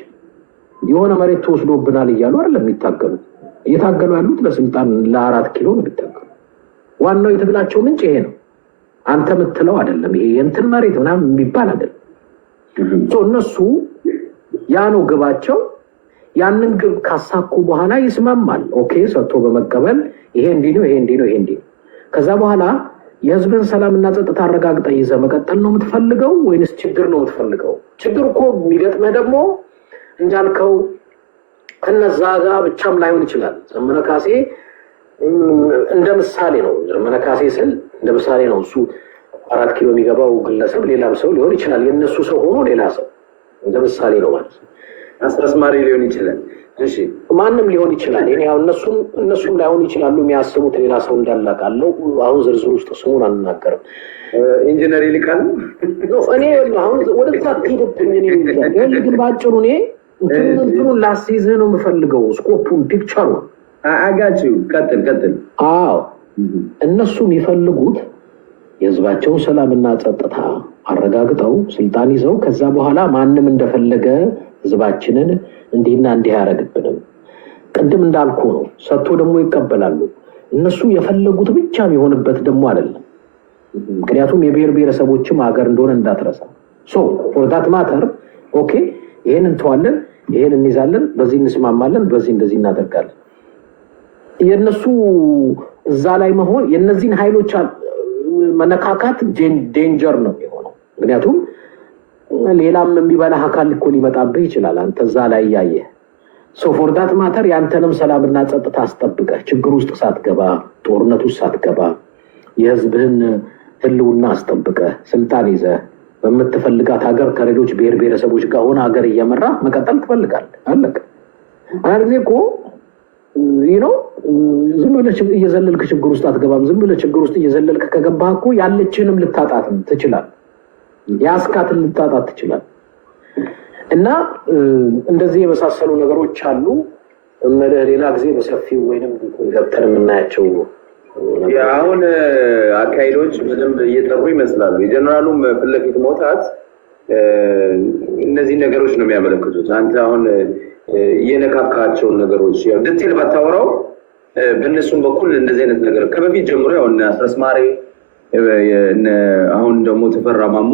የሆነ መሬት ተወስዶብናል እያሉ አይደለም የሚታገሉ። እየታገሉ ያሉት ለስልጣን ለ4 ኪሎ ነው የሚታገሉ። ዋናው የትግላቸው ምንጭ ይሄ ነው። አንተ የምትለው አይደለም። ይሄ የእንትን መሬት ምናምን የሚባል አይደለም። እነሱ ያ ነው ግባቸው። ያንን ግብ ካሳኩ በኋላ ይስማማል። ኦኬ ሰጥቶ በመቀበል ይሄ እንዲህ ነው፣ ይሄ እንዲህ ነው፣ ይሄ እንዲህ ነው። ከዛ በኋላ የህዝብን ሰላምና ጸጥታ አረጋግጠህ ይዘህ መቀጠል ነው የምትፈልገው ወይንስ ችግር ነው የምትፈልገው? ችግር እኮ የሚገጥመህ ደግሞ እንዳልከው ከነዛ ጋር ብቻም ላይሆን ይችላል። ዘመነ ካሴ እንደ ምሳሌ ነው። ዘመነ ካሴ ስል እንደ ምሳሌ ነው። እሱ 4 ኪሎ የሚገባው ግለሰብ ሌላም ሰው ሊሆን ይችላል። የነሱ ሰው ሆኖ ሌላ ሰው እንደ ምሳሌ ነው ማለት ነው። አስረስማሪ ሊሆን ይችላል። እሺ ማንም ሊሆን ይችላል። እኔ ያው እነሱም ላይሆን ይችላሉ። የሚያስቡት ሌላ ሰው እንዳላቃለው አሁን ዝርዝር ውስጥ ስሙን አንናገርም። ኢንጂነር ይልቃል ነው። እኔ አሁን ወደዛ ትሄድብኝ እኔ ይላል። ግን ባጭሩ እኔ እንትኑን ላስይዝህ ነው የምፈልገው። ስኮፑን ፒክቸሩን አጋችሁ ቀጥል። አዎ እነሱ የሚፈልጉት የህዝባቸውን ሰላምና ጸጥታ አረጋግጠው ስልጣን ይዘው ከዛ በኋላ ማንም እንደፈለገ ህዝባችንን እንዲህና እንዲህ ያደርግብንም። ቅድም እንዳልኩ ነው። ሰጥቶ ደግሞ ይቀበላሉ። እነሱ የፈለጉት ብቻ የሚሆንበት ደግሞ አይደለም። ምክንያቱም የብሔር ብሔረሰቦችም ሀገር እንደሆነ እንዳትረሳ። ፎር ዳት ማተር ኦኬ ይሄን እንተዋለን፣ ይሄን እንይዛለን፣ በዚህ እንስማማለን፣ በዚህ እንደዚህ እናደርጋለን። የነሱ እዛ ላይ መሆን የነዚህን ኃይሎች መነካካት ዴንጀር ነው የሚሆነው። ምክንያቱም ሌላም የሚበላህ አካል እኮ ሊመጣብህ ይችላል አንተ እዛ ላይ እያየህ። ፎር ዳት ማተር ያንተንም ሰላምና ጸጥታ አስጠብቀህ ችግር ውስጥ ሳትገባ፣ ጦርነት ውስጥ ሳትገባ፣ የህዝብህን ህልውና አስጠብቀህ ስልጣን ይዘህ በምትፈልጋት ሀገር ከሌሎች ብሔር ብሔረሰቦች ጋር ሆነ ሀገር እየመራ መቀጠል ትፈልጋለህ። አለቀ። አንድ ጊዜ እኮ ነው ዝም ብለህ እየዘለልክ ችግር ውስጥ አትገባም። ዝም ብለህ ችግር ውስጥ እየዘለልክ ከገባህ እኮ ያለችንም ልታጣት ትችላለህ። ያስካትን ልታጣት ትችላለህ። እና እንደዚህ የመሳሰሉ ነገሮች አሉ። ሌላ ጊዜ በሰፊው ወይንም ገብተን የምናያቸው አሁን አካሄዶች ምንም እየጠሩ ይመስላሉ። የጀነራሉም ፊት ለፊት መውጣት እነዚህ ነገሮች ነው የሚያመለክቱት። አንተ አሁን የነካካቸውን ነገሮች ዲቴል ባታወራው በእነሱም በኩል እንደዚህ አይነት ነገር ከበፊት ጀምሮ ያው እነ አስረስማሪ አሁን ደግሞ ተፈራ ማሞ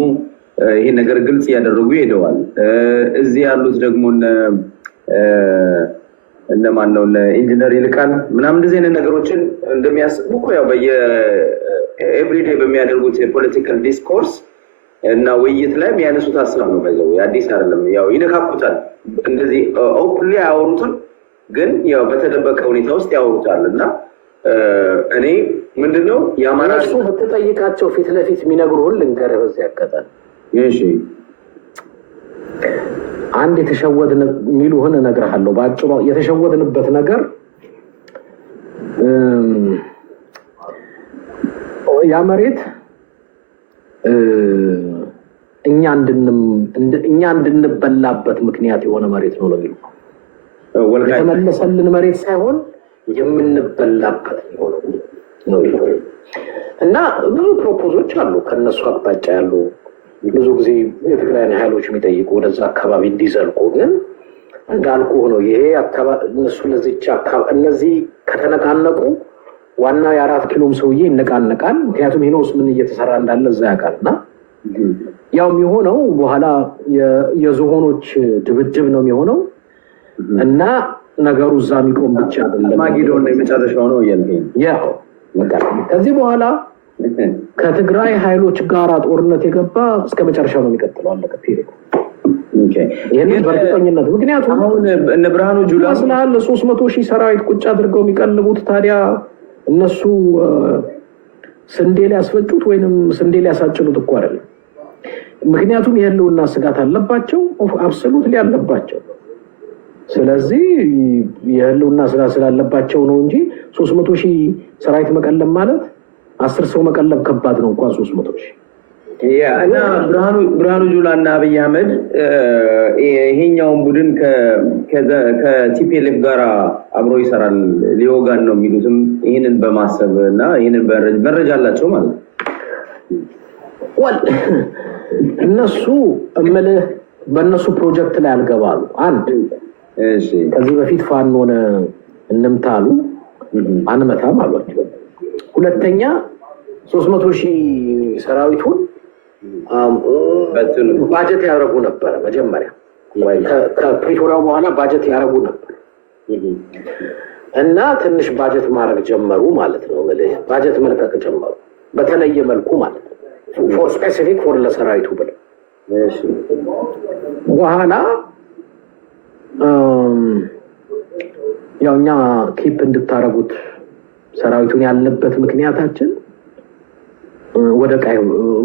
ይሄን ነገር ግልጽ እያደረጉ ሄደዋል። እዚህ ያሉት ደግሞ እነማን ነው ኢንጂነር ይልቃል ምናምን እንደዚህ አይነት ነገሮችን እንደሚያስቡ እኮ ያው ኤቭሪዴይ በሚያደርጉት የፖለቲካል ዲስኮርስ እና ውይይት ላይ የሚያነሱት ሀሳብ ነው። በዛው አዲስ አይደለም። ያው ይነካኩታል። እንደዚህ ኦፕንሊ ያወሩትን ግን ያው በተደበቀ ሁኔታ ውስጥ ያወሩታል። እና እኔ ምንድነው ያማናሱ ብትጠይቃቸው ፊት ለፊት የሚነግሩህን ልንገርህ በዚህ አጋጣሚ። እሺ አንድ የተሸወድን የሚሉህን እነግርሃለሁ። በአጭሩ የተሸወድንበት ነገር ያ መሬት እኛ እንድንበላበት ምክንያት የሆነ መሬት ነው የሚሉ የተመለሰልን መሬት ሳይሆን የምንበላበት ነው እና ብዙ ፕሮፖዞች አሉ ከነሱ አቅጣጫ ያሉ ብዙ ጊዜ የትግራይ ኃይሎች የሚጠይቁ ወደዛ አካባቢ እንዲዘልቁ ግን እንዳልኩ ነው ይሄ አካባቢ እነሱ ለዚች አካባቢ እነዚህ ከተነቃነቁ ዋናው የ4 ኪሎም ሰውዬ ይነቃነቃል ምክንያቱም ሄኖስ ምን እየተሰራ እንዳለ እዛ ያውቃልና ያው የሚሆነው በኋላ የዝሆኖች ድብድብ ነው የሚሆነው እና ነገሩ እዛ የሚቆም ብቻ አይደለም ማጊዶን ነው የመጨረሻው ነው ያው ከዚህ በኋላ ከትግራይ ኃይሎች ጋር ጦርነት የገባ እስከ መጨረሻው ነው የሚቀጥለው አለቀ ፒሪድ ይሄንን በእርግጠኝነት ምክንያቱም አሁን እነ ብርሃኑ ጁላ ስላለ 300,000 ሰራዊት ቁጭ አድርገው የሚቀልቡት ታዲያ እነሱ ስንዴ ሊያስፈጩት ወይንም ስንዴ ሊያሳጭሉት እኮ አይደለም ምክንያቱም የህልውና ስጋት አለባቸው አብሶሉት ሊያለባቸው ስለዚህ የህልውና ስጋት ስላለባቸው ነው እንጂ 300,000 ሰራዊት መቀለብ ማለት 10 ሰው መቀለብ ከባድ ነው እንኳን 300,000 እና ብርሃኑ ጁላ እና አብይ አህመድ ይሄኛውን ቡድን ከቲፒኤልኤፍ ጋር አብሮ ይሰራል ሊወጋን ነው የሚሉትም ይህንን በማሰብ እና ይህንን መረጃ አላቸው ማለት ነው እነሱ እምልህ በእነሱ ፕሮጀክት ላይ አልገባሉ አንድ ከዚህ በፊት ፋኖን እንምታሉ አንመታም አሏቸው ሁለተኛ 300,000 ሰራዊቱን ባጀት ያደረጉ ነበር መጀመሪያ ከፕሪቶሪያው በኋላ ባጀት ያደረጉ ነበር እና ትንሽ ባጀት ማድረግ ጀመሩ ማለት ነው ባጀት መልቀቅ ጀመሩ በተለየ መልኩ ማለት ነው ፎር ስፔሲፊክ ፎር ለሰራዊቱ ብለው በኋላ ያው እኛ ኪፕ እንድታረጉት ሰራዊቱን ያለበት ምክንያታችን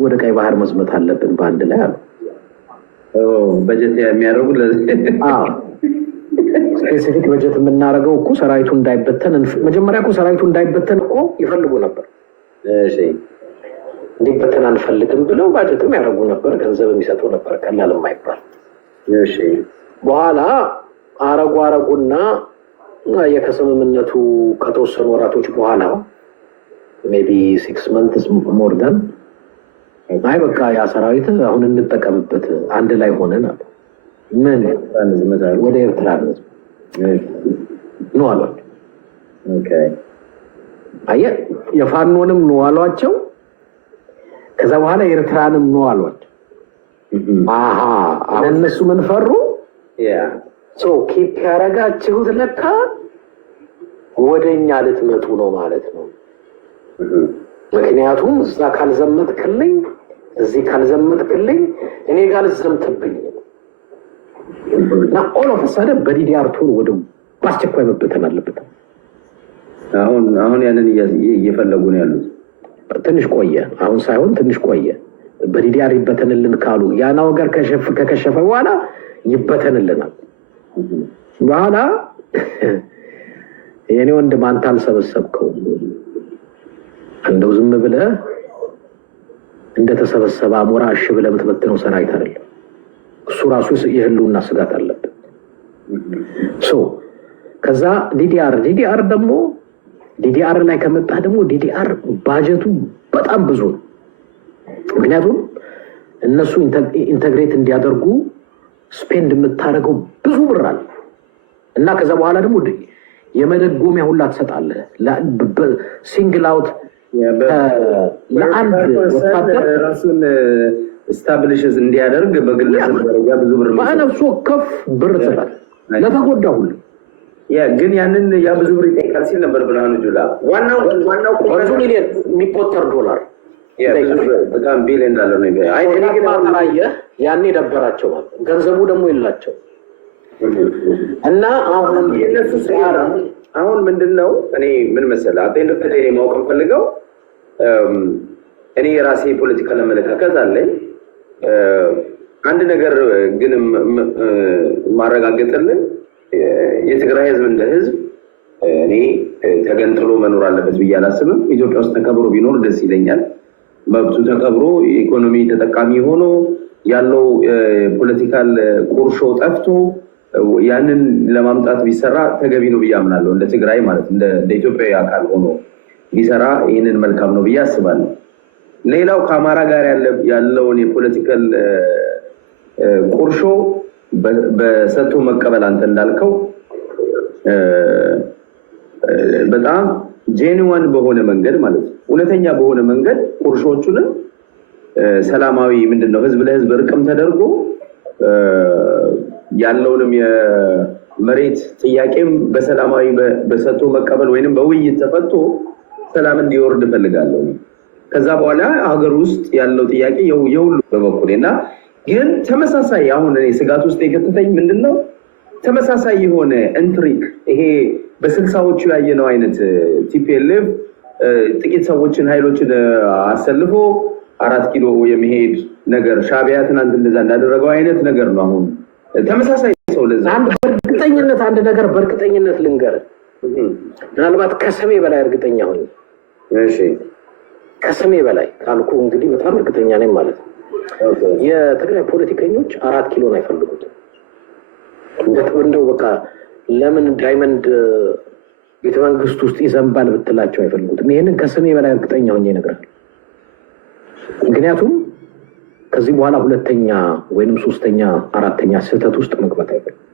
ወደ ቀይ ባህር መዝመት አለብን በአንድ ላይ አሉ በጀት የሚያደርጉ ስፔሲፊክ በጀት የምናደርገው እኮ ሰራዊቱ እንዳይበተን መጀመሪያ እኮ ሰራዊቱ እንዳይበተን እኮ ይፈልጉ ነበር እንዲበተን አንፈልግም ብለው ባጀትም ያደርጉ ነበር ገንዘብ የሚሰጡ ነበር ቀላል የማይባል በኋላ አረጉና የከስምምነቱ ከተወሰኑ ወራቶች በኋላ ሜቢ 6 months more than አይ በቃ ያ ሰራዊት አሁን እንጠቀምበት አንድ ላይ ሆነን አለ ምን ወደ ኤርትራ ነው አሏቸው ኦኬ የፋኖንም ነው አሏቸው ከዛ በኋላ ኤርትራንም ነው አሏቸው አሁን እነሱ ምን ፈሩ ሶ ኪፕ ያረጋችሁት ለካ ወደኛ ልትመጡ ነው ማለት ነው ምክንያቱም እዛ ካልዘመትክልኝ እዚህ ካልዘመትክልኝ እኔ ጋር ልዘምትብኝ እና ኦል ኦፍ ሰደን በዲዲአር ቱር ወደ ባስቸኳይ መበተን አለበት አሁን ያንን እየፈለጉ ነው ያሉት ትንሽ ቆየ አሁን ሳይሆን ትንሽ ቆየ በዲዲአር ይበተንልን ካሉ ያና ወገር ከከሸፈ በኋላ ይበተንልናል በኋላ የኔ ወንድም አንተ አልሰበሰብከው እንደው ዝም ብለህ እንደተሰበሰበ አሞራ እሺ ብለህ የምትበትነው ሰራዊት አይደለም እሱ ራሱ የህልውና ስጋት አለበት ከዛ ዲዲአር ደግሞ ዲዲአር ላይ ከመጣ ደግሞ ዲዲአር ባጀቱ በጣም ብዙ ነው ምክንያቱም እነሱ ኢንተግሬት እንዲያደርጉ ስፔንድ የምታደርገው ብዙ ብር አለ እና ከዛ በኋላ ደግሞ የመደጎሚያ ሁላ ትሰጣለህ ሲንግል አውት ለአንድ ወታደር ራሱን ስታብሊሽስ እንዲያደርግ በግለሰብ ደረጃ ብዙ ብር በነፍሱ ከፍ ብር ትሰጣለህ ለተጎዳ ሁሉ ግን ያንን ያ ብዙ ብር ይጠይቃል ሲል ነበር ብርሃኑ ጁላ ዋናው ብዙ ሚሊዮን የሚቆጠር ዶላር በጣም ቢሊዮን ዶላር ነው አይ እኔ ግን ማራየ ያኔ ደበራቸው ማለት ገንዘቡ ደግሞ የላቸው እና አሁን ምንድነው እኔ ምን መሰለህ አጤን ለተደሬ ማወቅ ፈልገው እኔ የራሴ ፖለቲካል አመለካከት አለኝ አንድ ነገር ግን ማረጋገጥልን የትግራይ ህዝብ እንደ ህዝብ እኔ ተገንጥሎ መኖር አለበት ብዬ አላስብም። ኢትዮጵያ ውስጥ ተከብሮ ቢኖር ደስ ይለኛል። መብቱ ተከብሮ ኢኮኖሚ ተጠቃሚ ሆኖ ያለው ፖለቲካል ቁርሾ ጠፍቶ ያንን ለማምጣት ቢሰራ ተገቢ ነው ብዬ አምናለሁ። እንደ ትግራይ ማለት እንደ ኢትዮጵያዊ አካል ሆኖ ቢሰራ ይህንን መልካም ነው ብዬ አስባለሁ። ሌላው ከአማራ ጋር ያለውን የፖለቲካል ቁርሾ በሰጥቶ መቀበል አንተ እንዳልከው በጣም ጄኒዋን በሆነ መንገድ ማለት ነው እውነተኛ በሆነ መንገድ ቁርሾቹንም ሰላማዊ ምንድነው ህዝብ ለህዝብ እርቅም ተደርጎ ያለውንም የመሬት ጥያቄም በሰላማዊ በሰጥቶ መቀበል ወይንም በውይይት ተፈቶ ሰላም እንዲወርድ እፈልጋለሁ። ከዛ በኋላ ሀገር ውስጥ ያለው ጥያቄ የሁሉ በበኩሌና ግን ተመሳሳይ አሁን እኔ ስጋት ውስጥ የከተተኝ ምንድነው ተመሳሳይ የሆነ ኢንትሪክ ይሄ በ60ዎቹ ያየነው አይነት ቲፒኤልኤፍ ጥቂት ሰዎችን ኃይሎችን አሰልፎ 4 ኪሎ የሚሄድ ነገር ሻዕቢያ ትናንት እንደዛ እንዳደረገው አይነት ነገር ነው። አሁን ተመሳሳይ ሰው ለዛ አንድ ነገር በእርግጠኝነት ልንገር፣ ምናልባት ከሰሜ በላይ እርግጠኛ ሆኝ። እሺ ከሰሜ በላይ ካልኩ እንግዲህ በጣም እርግጠኛ ነኝ ማለት ነው። የትግራይ ፖለቲከኞች 4 ኪሎን አይፈልጉትም። እንደው በቃ ለምን ዳይመንድ ቤተመንግስት ውስጥ ይዘንባል ብትላቸው አይፈልጉትም። ይሄንን ከሰሜ በላይ እርግጠኛ ሆኜ እነግራለሁ። ምክንያቱም ከዚህ በኋላ ሁለተኛ ወይንም ሶስተኛ አራተኛ ስህተት ውስጥ መግባት አይፈልጉም።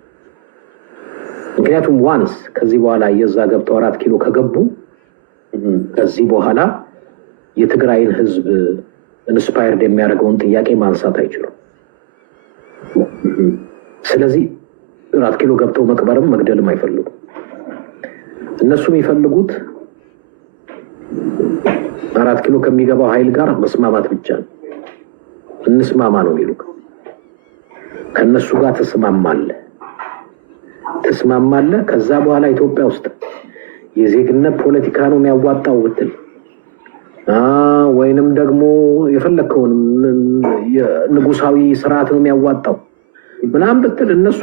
ምክንያቱም ዋንስ ከዚህ በኋላ የዛ ገብተው 4 ኪሎ ከገቡ ከዚህ በኋላ የትግራይን ህዝብ ኢንስፓየርድ የሚያደርገውን ጥያቄ ማንሳት አይችሉም። ስለዚህ 4 ኪሎ ገብተው መቅበርም መግደልም አይፈልጉም። እነሱ የሚፈልጉት 4 ኪሎ ከሚገባው ኃይል ጋር መስማማት ብቻ ነው። እንስማማ ነው የሚሉት። ከነሱ ጋር ትስማማለህ። ከዛ በኋላ ኢትዮጵያ ውስጥ የዜግነት ፖለቲካ ነው የሚያዋጣው ብትል ወይንም ደግሞ የፈለከውን ንጉሳዊ ስርዓት ነው የሚያዋጣው ምናምን ብትል እነሱ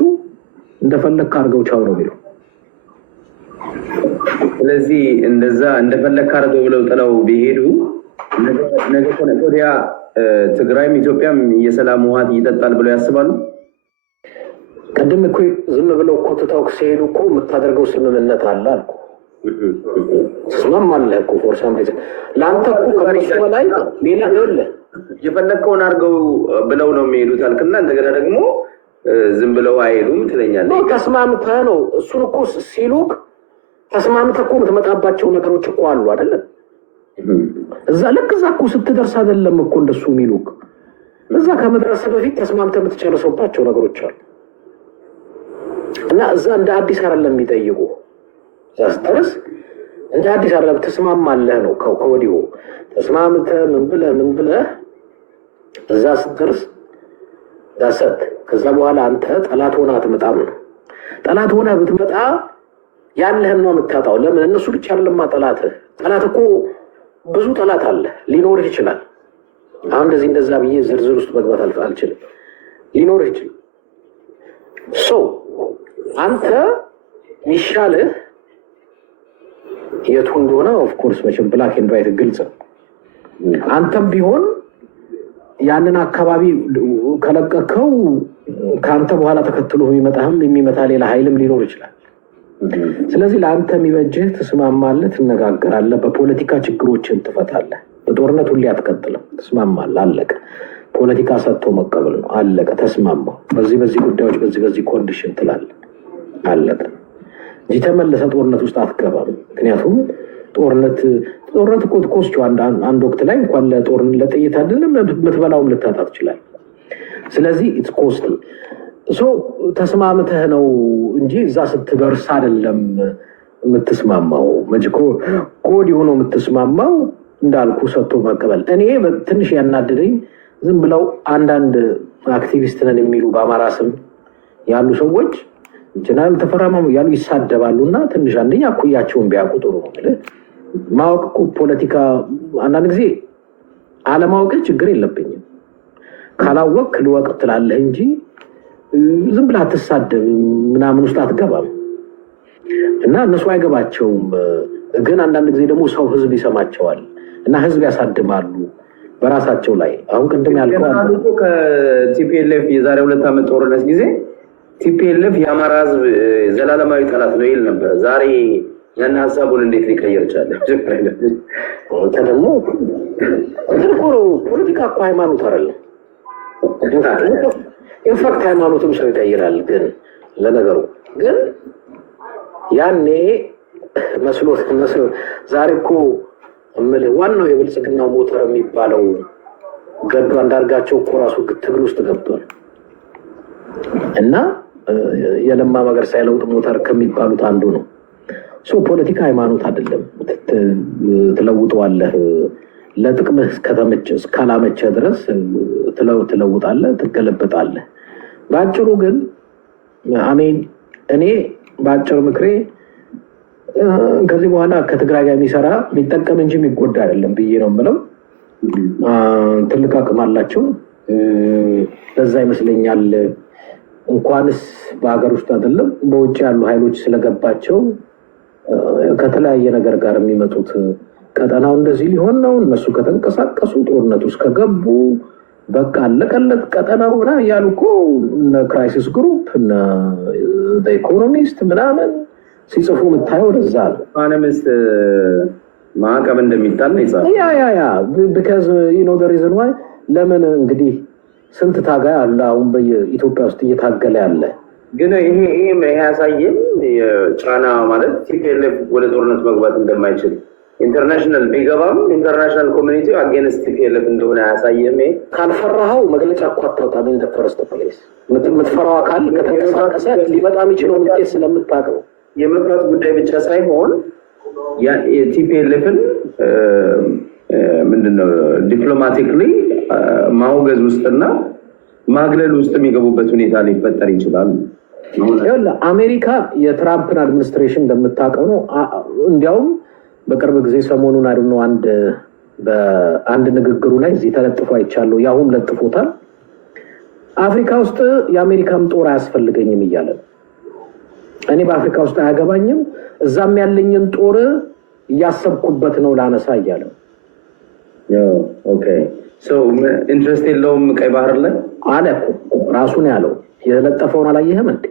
እንደፈለክ አድርገው ቻው ነው የሚሉ። ስለዚህ እንደዛ እንደፈለክ አድርገው ብለው ጥለው ቢሄዱ ነገ ወዲያ ትግራይም ኢትዮጵያም የሰላም ውሃት ይጠጣል ብለው ያስባሉ። ቀደም እኮ ዝም ብለው እኮ ትተው ሲሄዱ እኮ የምታደርገው ስምምነት አለ አልኩ። ትስማማለህ እኮ ፎርሳም ሪዝን ለአንተ እኮ ከነሱ በላይ ሌላ የለ። የፈለከውን አድርገው ብለው ነው የሚሄዱት አልክና እንደገና ደግሞ ዝም ብለው አይሄዱም ትለኛለህ። ተስማምተህ ነው እሱን እኮ ሲሉክ ተስማምተህ እኮ የምትመጣባቸው ነገሮች እኮ አሉ አይደለም። እዛ ልክ እዛ እኮ ስትደርስ አይደለም እኮ እንደሱ የሚሉክ እዛ ከመድረስ በፊት ተስማምተህ የምትጨርሰውባቸው ነገሮች አሉ። እና እዛ እንደ አዲስ አይደለም የሚጠይቁ እዛ ስትደርስ እንደ አዲስ አይደለም ተስማማለህ ነው ከወዲሁ ተስማምተህ ምን ብለህ እዛ ስትደርስ ዳሰት ከዛ በኋላ አንተ ጠላት ሆነህ አትመጣም ነው። ጠላት ሆነህ ብትመጣ ያለህን ነው የምታጣው። ለምን እነሱ ብቻ አይደለም ጠላት እኮ ብዙ ጠላት አለ ሊኖርህ ይችላል። አሁን እንደዛ ብዬ ዝርዝር ውስጥ መግባት አልችልም። ሊኖርህ ይችላል። አንተ ሚሻልህ የቱ እንደሆነ ኦፍኮርስ መቼም ብላክ ኤንድ ዋይት ግልጽ ነው። አንተም ቢሆን ያንን አካባቢ ከለቀቀው ከአንተ በኋላ ተከትሎ የሚመጣ ሌላ ኃይልም ሊኖር ይችላል። ስለዚህ ለአንተ የሚበጅህ ትስማማለህ፣ ትነጋገራለህ፣ በፖለቲካ ችግሮችን ትፈታለህ። በጦርነት ሁሌ አትቀጥልም። ትስማማለህ፣ አለቀ። ፖለቲካ ሰጥቶ መቀበል ነው፣ አለቀ። ተስማማ፣ በዚህ ጉዳዮች በዚህ ኮንዲሽን ትላለህ፣ አለቀ እንጂ ተመለሰ ጦርነት ውስጥ አትገባም። ምክንያቱም ጦርነት እኮ ኮስቹ አንድ ወቅት ላይ እንኳን ለጥይት አይደለም የምትበላውም ልታጣ ትችላለህ። ስለዚህ ኢትስ ኮስት ተስማምተህ ነው እንጂ እዛ ስትደርስ አይደለም የምትስማማው። ከወዲሁ ነው የምትስማማው። እንዳልኩ ሰጥቶ መቀበል። እኔ ትንሽ ያናደደኝ ዝም ብለው አንዳንድ አክቲቪስት ነን የሚሉ በአማራ ስም ያሉ ሰዎች ጀነራል ተፈራማሙ ያሉ ይሳደባሉ እና ትንሽ አንደኛ እኩያቸውን ቢያውቁ ጥሩ ነው። ማወቅ እኮ ፖለቲካ አንዳንድ ጊዜ አለማወቅ ችግር የለብኝም። ካላወቅ ልወቅ ትላለህ እንጂ ዝም ብለህ አትሳደብ ምናምን ውስጥ አትገባም። እና እነሱ አይገባቸውም። ግን አንዳንድ ጊዜ ደግሞ ሰው ህዝብ ይሰማቸዋል እና ህዝብ ያሳድማሉ በራሳቸው ላይ። አሁን ቅድም ያልከው ከቲፒኤልኤፍ የዛሬ 2 ዓመት ጦርነት ጊዜ ቲፒኤልኤፍ የአማራ ህዝብ ዘላለማዊ ጠላት ነው ይል ነበር። ዛሬ ያን ሀሳቡን እንዴት ሊቀየር ቻለ? ደግሞ ፖለቲካ እኮ ሃይማኖት አይደለም። ኢንፋክት ሃይማኖትም ሰው ይቀይራል። ግን ለነገሩ ግን ያኔ መስሎ ዛሬ እኮ እምልህ ዋናው የብልጽግናው ሞተር የሚባለው ገዱ አንዳርጋቸው እኮ ራሱ ትግል ውስጥ ገብቷል እና የለማ መገርሳ የለውጥ ሞተር ከሚባሉት አንዱ ነው። ፖለቲካ ሃይማኖት አይደለም። ትለውጠዋለህ ለጥቅምህ እስካላመቸ ድረስ ትለውጣለህ፣ ትገለበጣለህ። በአጭሩ ግን አሜን እኔ በአጭር ምክሬ ከዚህ በኋላ ከትግራይ ጋር የሚሰራ የሚጠቀም እንጂ የሚጎዳ አይደለም ብዬ ነው የምለው። ትልቅ አቅም አላቸው። በዛ ይመስለኛል እንኳንስ በሀገር ውስጥ አይደለም በውጭ ያሉ ኃይሎች ስለገባቸው ከተለያየ ነገር ጋር የሚመጡት ቀጠናው እንደዚህ ሊሆን ነው፣ እነሱ ከተንቀሳቀሱ ጦርነት ውስጥ ከገቡ በቃ አለቀለት ቀጠናው ምና እያሉ እኮ እነ ክራይሲስ ግሩፕ እነ ኢኮኖሚስት ምናምን ሲጽፉ የምታየው ወደዛ ነው። ኢኮኖሚስት ማዕቀብ እንደሚጣል ነው ይጻፍ ያ because you know the reason why ለምን እንግዲህ ስንት ታጋይ አለ አሁን በኢትዮጵያ ውስጥ እየታገለ ያለ። ግን ይሄ ያሳየን ጫና ማለት ቲፒኤልኤፍ ወደ ጦርነት መግባት እንደማይችል ኢንተርናሽናል ቢገባም ኢንተርናሽናል ኮሚኒቲ አጌንስት ቲፒኤልኤፍ እንደሆነ ያሳየም። ካልፈራኸው መግለጫ እኮ አታውጣም። ኢን ዘ ፈርስት ፕሌስ የምትፈራው አካል ከተንቀሳቀሰ ሊመጣ የሚችለውን ውጤት ስለምታውቀው የመፍራት ጉዳይ ብቻ ሳይሆን የቲፒኤልኤፍን ምንድነው ዲፕሎማቲክሊ ማውገዝ ውስጥና ማግለል ውስጥ የሚገቡበት ሁኔታ ሊፈጠር ይችላል። አሜሪካ የትራምፕን አድሚኒስትሬሽን እንደምታውቀው ነው። እንዲያውም በቅርብ ጊዜ ሰሞኑን አይደል በአንድ ንግግሩ ላይ እዚህ ተለጥፎ አይቻለሁ። ያሁን ለጥፎታል። አፍሪካ ውስጥ የአሜሪካም ጦር አያስፈልገኝም እያለ ነው። እኔ በአፍሪካ ውስጥ አያገባኝም፣ እዛም ያለኝን ጦር እያሰብኩበት ነው ላነሳ እያለ ነው። ኦኬ ኢንትረስት የለውም ቀይ ባህር ላይ አለ እኮ ራሱን ያለው። የለጠፈውን አላየህም እንዴ?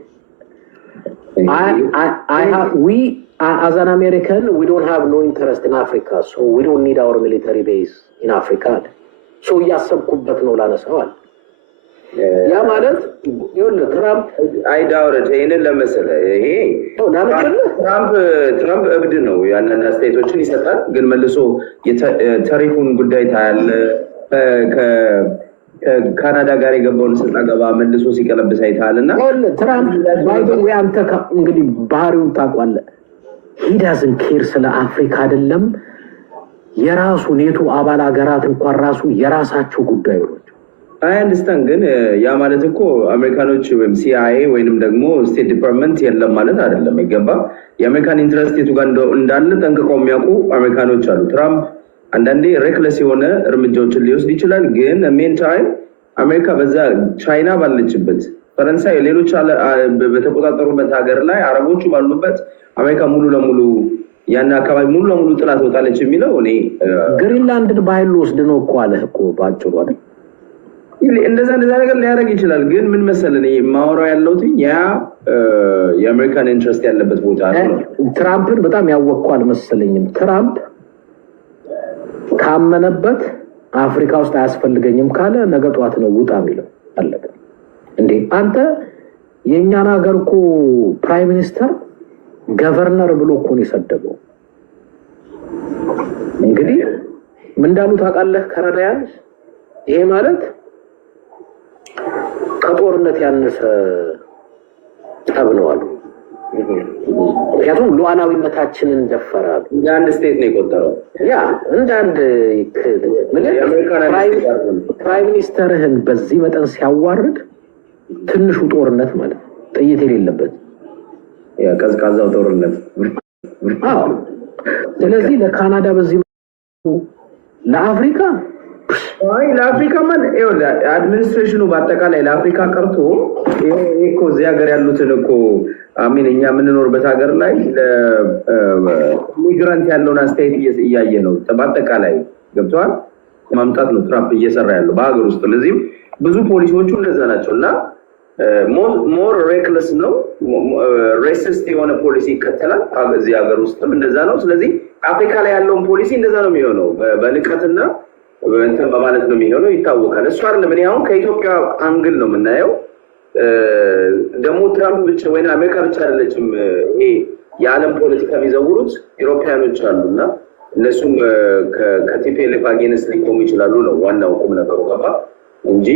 As an American, we don't have no interest in Africa, so we don't need our military base in Africa. So እያሰብኩበት ነው ላነሳው አለ። ያ ማለት ትራምፕ አይዳውረድ ይሄንን ለመሰለህ ይሄ ትራምፕ እብድ ነው። ያንን አስተያየቶችን ይሰጣል፣ ግን መልሶ የታሪፉን ጉዳይ ታያለ። ከካናዳ ጋር የገባውን ስልጣ ገባ መልሶ ሲቀለብስ አይተሃል። እና ትራምፕ ባይደን ወይ አንተ እንግዲህ ባህሪውን ታውቃለህ። he doesn't care ስለ አፍሪካ አይደለም። የራሱ ኔቶ አባል ሀገራት እንኳን ራሱ የራሳቸው ጉዳይ ነው። አይ አንደርስታንድ። ግን ያ ማለት እኮ አሜሪካኖች ወይም ሲአይኤ ወይንም ደግሞ ስቴት ዲፓርትመንት የለም ማለት አይደለም። ይገባ የአሜሪካን ኢንትረስት የቱ ጋር እንዳለ ጠንቅቀው የሚያውቁ አሜሪካኖች አሉ። ትራምፕ አንዳንዴ ሬክለስ የሆነ እርምጃዎችን ሊወስድ ይችላል። ግን ሜን ታይም አሜሪካ በዛ ቻይና ባለችበት፣ ፈረንሳይ፣ ሌሎች በተቆጣጠሩበት ሀገር ላይ አረቦቹ ባሉበት አሜሪካ ሙሉ ለሙሉ ያን አካባቢ ሙሉ ለሙሉ ጥላት ወጣለች የሚለው እኔ ግሪንላንድን በኃይል ወስድ ነው እኮ አለ እኮ ባጭሩ አይደል? እንደዛ ነገር ሊያደርግ ይችላል። ግን ምን መሰለህ እኔ ማወራው ያለሁት ያ የአሜሪካን ኢንትረስት ያለበት ቦታ ነው። ትራምፕን በጣም ያወቅኩ አልመሰለኝም። ትራምፕ ካመነበት አፍሪካ ውስጥ አያስፈልገኝም ካለ ነገ ጠዋት ነው ውጣ የሚለው አለቀ። እንዴ አንተ የእኛን ሀገር እኮ ፕራይም ሚኒስተር ገቨርነር ብሎ እኮ ነው የሰደበው። እንግዲህ ምን እንዳሉ ታውቃለህ? ካናዳያን ይሄ ማለት ከጦርነት ያነሰ ጠብ ነው አሉ። ምክንያቱም ሉዓላዊነታችንን ደፈራሉ። እንደ አንድ ስቴት ነው የቆጠረው። ያ እንደ አንድ ፕራይም ሚኒስተርህን በዚህ መጠን ሲያዋርድ ትንሹ ጦርነት ማለት ነው፣ ጥይት የሌለበት ቀዝቃዛው ጦርነት። ስለዚህ ለካናዳ በዚህ ለአፍሪካ አይ ለአፍሪካ ማን አድሚኒስትሬሽኑ በአጠቃላይ ለአፍሪካ ቀርቶ እኮ እዚህ ሀገር ያሉትን እኮ አሚን እኛ የምንኖርበት ሀገር ላይ ሚግራንት ያለውን አስተያየት እያየ ነው። በአጠቃላይ ገብተዋል ማምጣት ነው ትራምፕ እየሰራ ያለው በሀገር ውስጥ። ለዚህም ብዙ ፖሊሲዎቹ እንደዛ ናቸው እና ሞር ሬክለስ ነው፣ ሬሲስት የሆነ ፖሊሲ ይከተላል። እዚህ ሀገር ውስጥም እንደዛ ነው። ስለዚህ አፍሪካ ላይ ያለውን ፖሊሲ እንደዛ ነው የሚሆነው፣ በንቀትና እንትን በማለት ነው የሚሆነው፣ ይታወቃል። እሱ አይደለም እኔ አሁን ከኢትዮጵያ አንግል ነው የምናየው። ደግሞ ትራምፕ ብቻ ወይ አሜሪካ ብቻ አይደለችም ይሄ የዓለም ፖለቲካ የሚዘውሩት ኢሮፓያኖች አሉና እነሱም ከቲፒኤልኤፍ አጌንስት ሊቆሙ ይችላሉ ነው ዋናው ቁም ነገሩ ገባ እንጂ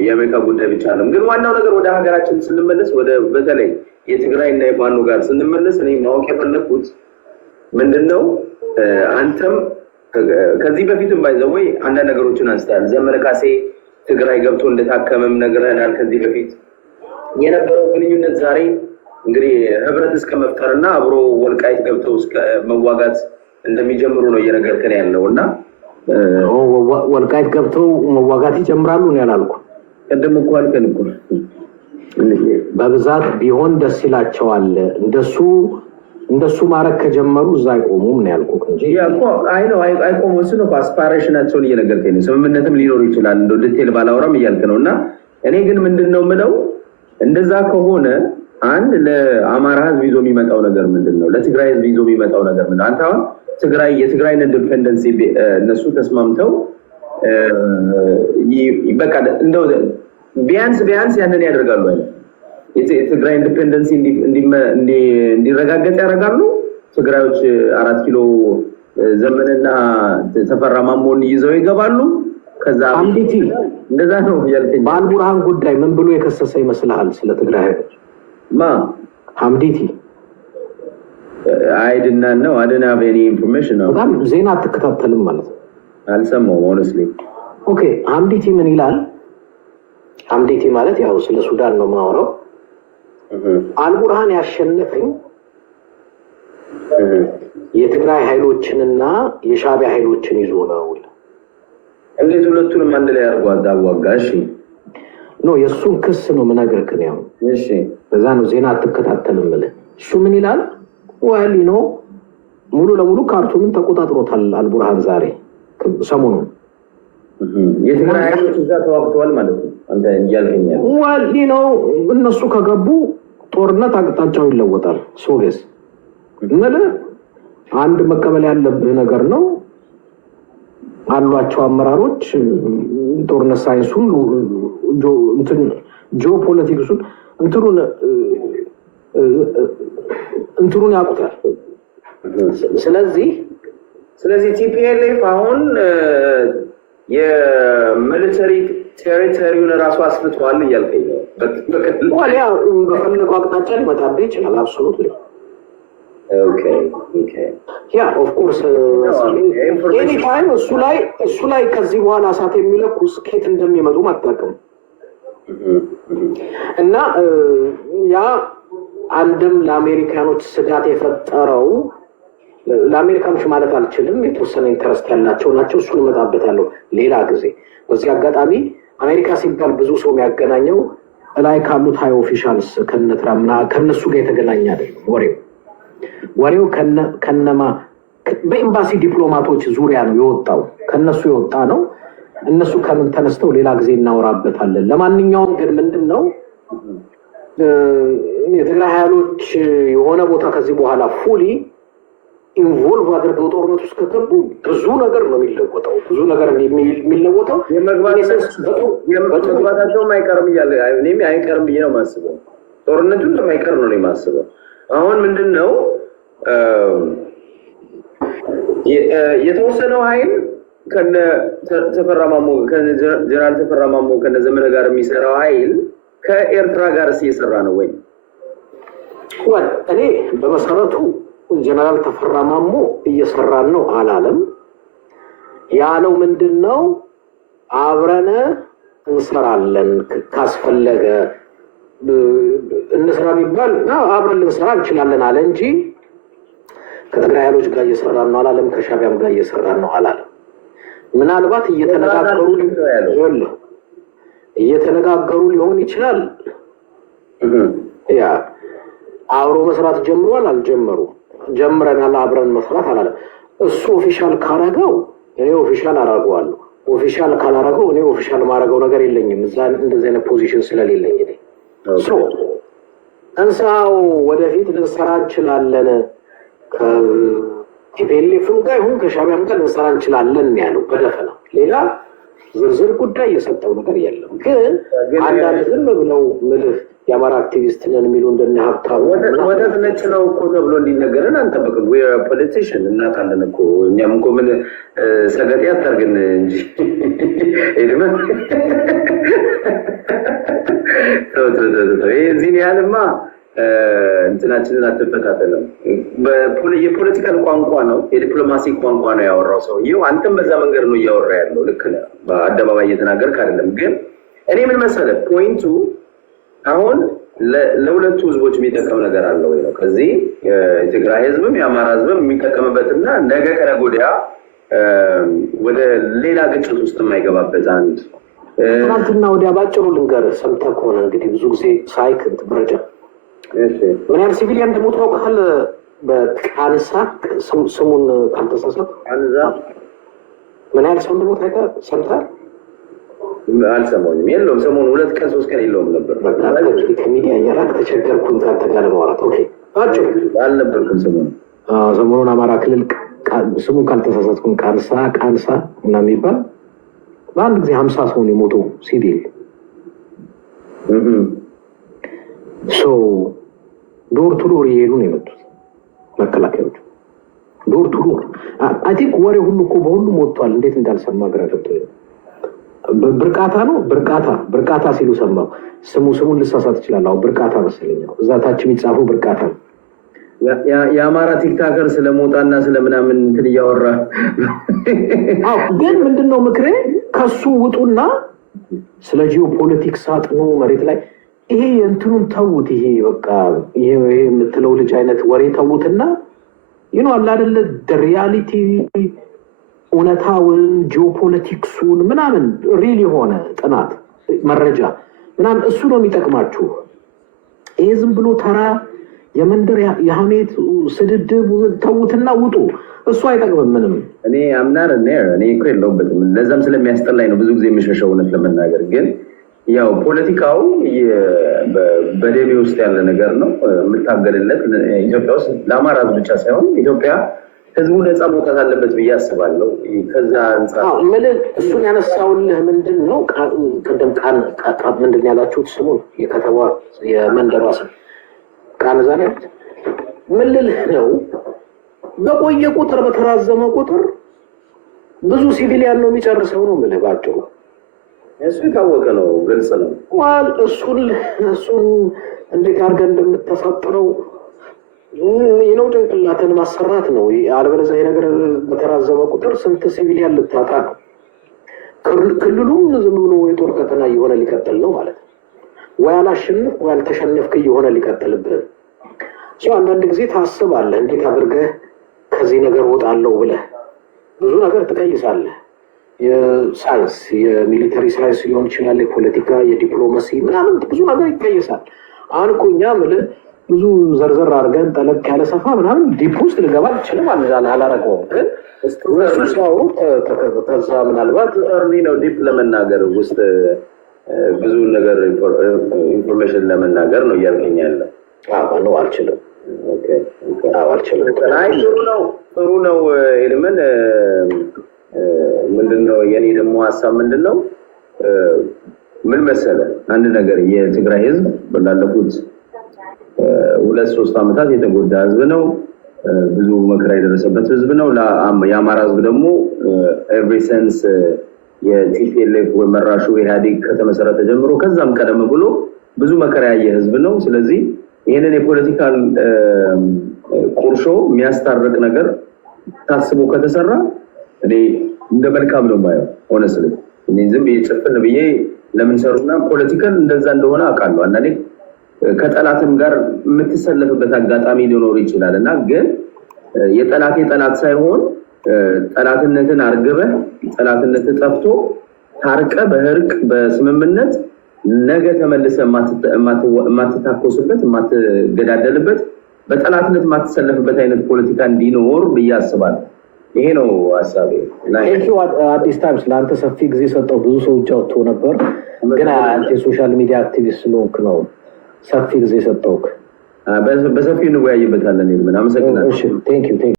የአሜሪካ ጉዳይ ብቻ ነው። ግን ዋናው ነገር ወደ ሀገራችን ስንመለስ ወደ በተለይ የትግራይና የፋኖ ጋር ስንመለስ እኔ ማወቅ የፈለኩት ምንድነው አንተም ከዚህ በፊትም ባይዘወይ አንዳንድ ነገሮችን አንስታል። ዘመነ ካሴ ትግራይ ገብቶ እንደታከመም ነግረናል። ከዚህ በፊት የነበረው ግንኙነት ዛሬ እንግዲህ ህብረት እስከ መፍጠርና አብሮ ወልቃይት ገብተው እስከ መዋጋት እንደሚጀምሩ ነው እየነገርከን ያለው እና ወልቃይት ገብተው መዋጋት ይጀምራሉ ነው ያላልኩ። ቀደም እኮ አልከን እኮ በብዛት ቢሆን ደስ ይላቸዋል። እንደሱ ማረክ ከጀመሩ እዛ አይቆሙም ነው ያልኩት እንጂ ያኮ አይ ነው አይቆሙ። እሱ ነው አስፓሬሽናቸውን እየነገርከኝ ነው። ስምምነትም ሊኖር ይችላል እንደው ዲቴል ባላወራም እያልክ ነው። እና እኔ ግን ምንድነው የምለው እንደዛ ከሆነ አንድ ለአማራ ህዝብ ይዞ የሚመጣው ነገር ምንድነው? ለትግራይ ህዝብ ይዞ የሚመጣው ነገር ምንድነው? አንተ አሁን የትግራይን ኢንዲፔንደንስ እነሱ ተስማምተው በቃ እንደው ቢያንስ ያንን ያደርጋሉ አይደል? የትግራይ ኢንዲፔንደንስ እንዲረጋገጥ ያደርጋሉ። ትግራዮች 4 ኪሎ ዘመንና ተፈራ ማሞን ይዘው ይገባሉ። ከዛ ሐምዲቲ እንደዛ ነው ያልከኝ። በአልቡርሃን ጉዳይ ምን ብሎ የከሰሰ ይመስልሃል? ስለ ትግራይ ማ ሐምዲቲ አይድና ነው አደና በኒ ኢንፎርሜሽን ነው። በጣም ዜና አትከታተልም ማለት ነው። አልሰማሁም ሆነስሊ። ኦኬ ሐምዲቲ ምን ይላል? ሐምዲቲ ማለት ያው ስለ ሱዳን ነው ማወራው። አልቡርሃን ያሸነፈኝ የትግራይ ኃይሎችንና የሻዕቢያ ኃይሎችን ይዞ ነው። እንዴት ሁለቱንም አንድ ላይ አድርጓል አዋጋ? እሺ ነው የእሱን ክስ ነው የምነግርህ ነው። እሺ በዛ ነው ዜና አትከታተልም ማለት። እሱ ምን ይላል? ወሊ ነው ሙሉ ለሙሉ ካርቱምን ተቆጣጥሮታል አልቡርሃን ዛሬ ሰሞኑን። የትግራይ ኃይሎች እዛ ተዋግተዋል ማለት ነው አንተ እያልከኝ ያለው። ወሊ ነው እነሱ ከገቡ ጦርነት አቅጣጫው ይለወጣል። ሶቪየስ ማለት አንድ መቀበል ያለብህ ነገር ነው። አሏቸው አመራሮች ጦርነት ሳይንሱን ጂኦፖለቲክሱን እንትሩን ያውቁታል። ስለዚህ ቲፒኤልኤፍ አሁን የሚሊተሪ ቴሪቶሪውን ራሱ አስፍቷል እያልከኝ ነው። ወሊያ በፈለገው አቅጣጫ ሊመጣብህ ይችላል። አብሶሉትሊ ያ ኦፍ ኮርስ ኤኒ ታይም እሱ ላይ ከዚህ በኋላ እሳት የሚለኩስ ከየት እንደሚመጡ አታውቅም። እና ያ አንድም ለአሜሪካኖች ስጋት የፈጠረው ለአሜሪካኖች ማለት አልችልም፣ የተወሰነ ኢንተረስት ያላቸው ናቸው። እሱን እመጣበታለሁ ሌላ ጊዜ። በዚህ አጋጣሚ አሜሪካ ሲባል ብዙ ሰው የሚያገናኘው ላይ ካሉት ሃይ ኦፊሻልስ ከነትራምና ከነሱ ጋር የተገናኘ አይደለም። ወሬው ከነማ በኤምባሲ ዲፕሎማቶች ዙሪያ ነው የወጣው፣ ከነሱ የወጣ ነው። እነሱ ከምን ተነስተው ሌላ ጊዜ እናወራበታለን። ለማንኛውም ግን ምንድነው የትግራይ ኃይሎች የሆነ ቦታ ከዚህ በኋላ ፉሊ ኢንቮልቭ አድርገው ጦርነት ውስጥ ከገቡ ብዙ ነገር ነው የሚለወጠው። ብዙ ነገር የሚለወጠው የመግባታቸውም አይቀርም እያለ እኔም አይቀርም ብዬ ነው የማስበው። ጦርነቱ እንደማይቀር ነው የማስበው። አሁን ምንድነው የተወሰነው ኃይል ጀነራል ተፈራ ማሞ ከነዘመነ ጋር የሚሰራው ኃይል ከኤርትራ ጋር እየሰራ ነው ወይ? እኔ በመሰረቱ ጀነራል ተፈራ ማሞ እየሰራን ነው አላለም። ያለው ምንድነው አብረን እንሰራለን ካስፈለገ እንስራ ቢባል አብረን ልንሰራ እንችላለን አለ እንጂ ከትግራይ ኃይሎች ጋር እየሰራን ነው አላለም። ከሻዕቢያም ጋር እየሰራን ነው አላለም። ምናልባት እየተነጋገሩ ሊሆን ይችላል። ያ አብሮ መስራት ጀምሯል አልጀመሩም? ጀምረናል አብረን መስራት አላለም። እሱ ኦፊሻል ካረገው እኔ ኦፊሻል አደርገዋለሁ። ኦፊሻል ካላረገው እኔ ኦፊሻል ማረገው ነገር የለኝም። እዛ እንደዚህ አይነት ፖዚሽን ስለሌለኝ እንሳው ወደፊት ልንሰራ እንችላለን። ከቲፒኤልኤፍም ጋር ይሁን ከሻዕቢያም ጋር ልንሰራ እንችላለን ያለው በደፈና ሌላ ዝርዝር ጉዳይ የሰጠው ነገር የለም። ግን አንዳንድ ዝም ብለው ምልህ የአማራ አክቲቪስት ነን የሚሉ እንደነ ሀብታሙ ወተት ነጭ ነው እኮ ተብሎ እንዲነገረን አንጠብቅም። ፖለቲሽን እናውቃለን እኮ እኛም እኮ ምን ሰገጤ አታርግን እንጂ እዚህን ያህልማ እንትናችንን አትፈታተንም። የፖለቲካል ቋንቋ ነው፣ የዲፕሎማሲ ቋንቋ ነው ያወራው ሰውዬው። አንተም በዛ መንገድ ነው እያወራ ያለው። ልክ ነህ፣ በአደባባይ እየተናገርክ አይደለም። ግን እኔ ምን መሰለህ ፖይንቱ አሁን ለሁለቱ ህዝቦች የሚጠቀም ነገር አለ ወይ ነው። ከዚህ የትግራይ ህዝብም የአማራ ህዝብም የሚጠቀምበትና ነገ ከነገ ወዲያ ወደ ሌላ ግጭት ውስጥ የማይገባበት አንድ ትናንትና ወዲያ ባጭሩ ልንገርህ፣ ሰምተህ ከሆነ እንግዲህ ብዙ ጊዜ ሳይክ መረጃ ምን ያህል ሲቪሊያን እንደሞቱ ታውቃለህ? በቃንሳ ስሙን ካልተሳሳትኩ ምን ያህል ሰው እንደሞቱ ሰምተሃል? አልሰማሁኝም። የለውም ሰሞኑን 2 ቀን 3 ቀን የለውም ነበር። ከሚዲያ እያራቅ ተቸገርኩኝ ከአንተ ጋር ለማውራት። ኦኬ ባጭሩ አልነበርኩም ሰሞኑን አማራ ክልል ስሙን ካልተሳሳትኩኝ ቃንሳ እና የሚባል በአንድ ጊዜ 50 ሰውን የሞተው ሲቪል ዶር ቱ ዶር እየሄዱ ነው የመጡት መከላከያዎቹ። ዶር ቱ ዶር አይ ቲንክ ወሬ ሁሉ እኮ በሁሉም ወጥቷል። እንዴት እንዳልሰማ ግራ ገብቶኝ። ብርቃታ ነው ብርቃታ ሲሉ ሰማሁ። ስሙን ልሳሳት እችላለሁ። ብርቃታ መሰለኝ ነው እዛ ታች የሚጻፈው ብርቃታ ነው። የአማራ ቲክታከር ስለሞጣና ስለምናምን እንትን እያወራ ግን ምንድነው ምክሬ? ከሱ ውጡና ስለ ጂኦፖለቲክስ አጥኑ። መሬት ላይ ይሄ እንትኑን ተውት። ይሄ በቃ ይሄ የምትለው ልጅ አይነት ወሬ ተውትና አለ አይደለ ሪያሊቲ እውነታውን ጂኦፖለቲክሱን ምናምን ሪል የሆነ ጥናት መረጃ ምናምን እሱ ነው የሚጠቅማችሁ። ይሄ ዝም ብሎ ተራ የመንደር የሐሜት ስድድብ ተውትና ውጡ። እሱ አይጠቅምም ምንም። እኔ አምናር እኔ እኮ የለሁበትም። ለዛም ስለሚያስጠላኝ ነው ብዙ ጊዜ የሚሸሸው እውነት ለመናገር። ግን ያው ፖለቲካው በደሜ ውስጥ ያለ ነገር ነው የምታገልለት። ኢትዮጵያ ውስጥ ለአማራ ብቻ ሳይሆን ኢትዮጵያ ህዝቡ ነፃ መውጣት አለበት ብዬ አስባለሁ። ከዛ አንጻር እሱን ያነሳውልህ ምንድን ነው ቅድም ምንድን ያላችሁት ስሙን የከተማ የመንደሯ ስም ቃንዛ ነው። ምን ልልህ ነው በቆየ ቁጥር በተራዘመ ቁጥር ብዙ ሲቪሊያን ነው የሚጨርሰው ነው የምልህ ባጭሩ። እሱ የታወቀ ነው፣ ግልጽ ነው። እሱን እንዴት አድርገን እንደምታሳጥረው ነው ጭንቅላትን ማሰራት ነው። አለበለዚያ ይሄ ነገር በተራዘመ ቁጥር ስንት ሲቪሊያን ልታጣ ነው። ክልሉም ዝም ብሎ የጦር ቀጠና እየሆነ ሊቀጥል ነው ማለት ነው። ወይ አላሸንፍ ወይ አልተሸነፍክ እየሆነ ሊቀጥልብህ። አንዳንድ ጊዜ ታስባለህ እንዴት አድርገህ ከዚህ ነገር ወጣለሁ ብለህ ብዙ ነገር ትቀይሳለህ። የሳይንስ የሚሊተሪ ሳይንስ ሊሆን ይችላል፣ የፖለቲካ የዲፕሎማሲ ምናምን ብዙ ነገር ይቀይሳል። አሁን እኮ እኛ ምልህ ብዙ ዘርዘር አድርገን ጠለቅ ያለ ሰፋ ምናምን ዲፕ ውስጥ ልገባ አልችልም። አላረገውም። ግን እሱ ሲያወሩ ከዛ ምናልባት ነው ዲፕ ለመናገር ውስጥ ብዙ ነገር ኢንፎርሜሽን ለመናገር ነው እያልከኝ ያለ ነው። አልችልም። ጥሩ ነው። ኤልመን ምንድነው የኔ ደግሞ ሀሳብ ምንድነው ምን መሰለህ፣ አንድ ነገር የትግራይ ህዝብ ላለፉት 2-3 ዓመታት የተጎዳ ህዝብ ነው። ብዙ መከራ የደረሰበት ህዝብ ነው። የአማራ ህዝብ ደግሞ ኤቭሪ ሴንስ የቲፒኤልኤፍ ወይ መራሹ ኢህአዴግ ከተመሰረተ ጀምሮ ከዛም ቀደም ብሎ ብዙ መከራ ያየ ህዝብ ነው። ስለዚህ ይህንን የፖለቲካል ቁርሾ የሚያስታርቅ ነገር ታስቦ ከተሰራ እኔ እንደ መልካም ነው የማየው። ሆነስል እኔ ዝም ብዬ ጭፍን ብዬ ለምን ሰሩና ፖለቲካል እንደዛ እንደሆነ አውቃለሁ። አንዳንዴ ከጠላትም ጋር የምትሰለፍበት አጋጣሚ ሊኖር ይችላል እና ግን የጠላት ሳይሆን ጠላትነትን አርግበህ ጠላትነትን ጠፍቶ ታርቀ በህርቅ በስምምነት ነገ ተመልሰ ማትታኮስበት ማትገዳደልበት በጠላትነት ማትሰለፍበት አይነት ፖለቲካ እንዲኖር ብያስባለሁ። ይሄ ነው ሐሳቤ። አዲስ ታይምስ ለአንተ ሰፊ ጊዜ ሰጠው። ብዙ ሰዎች አውጥቶ ነበር፣ ግን አንተ የሶሻል ሚዲያ አክቲቪስት ስለሆንክ ነው ሰፊ ጊዜ ሰጠውክ። በሰፊው እንወያይበታለን። ምን አመሰግናለሁ። እሺ ቴንክ ዩ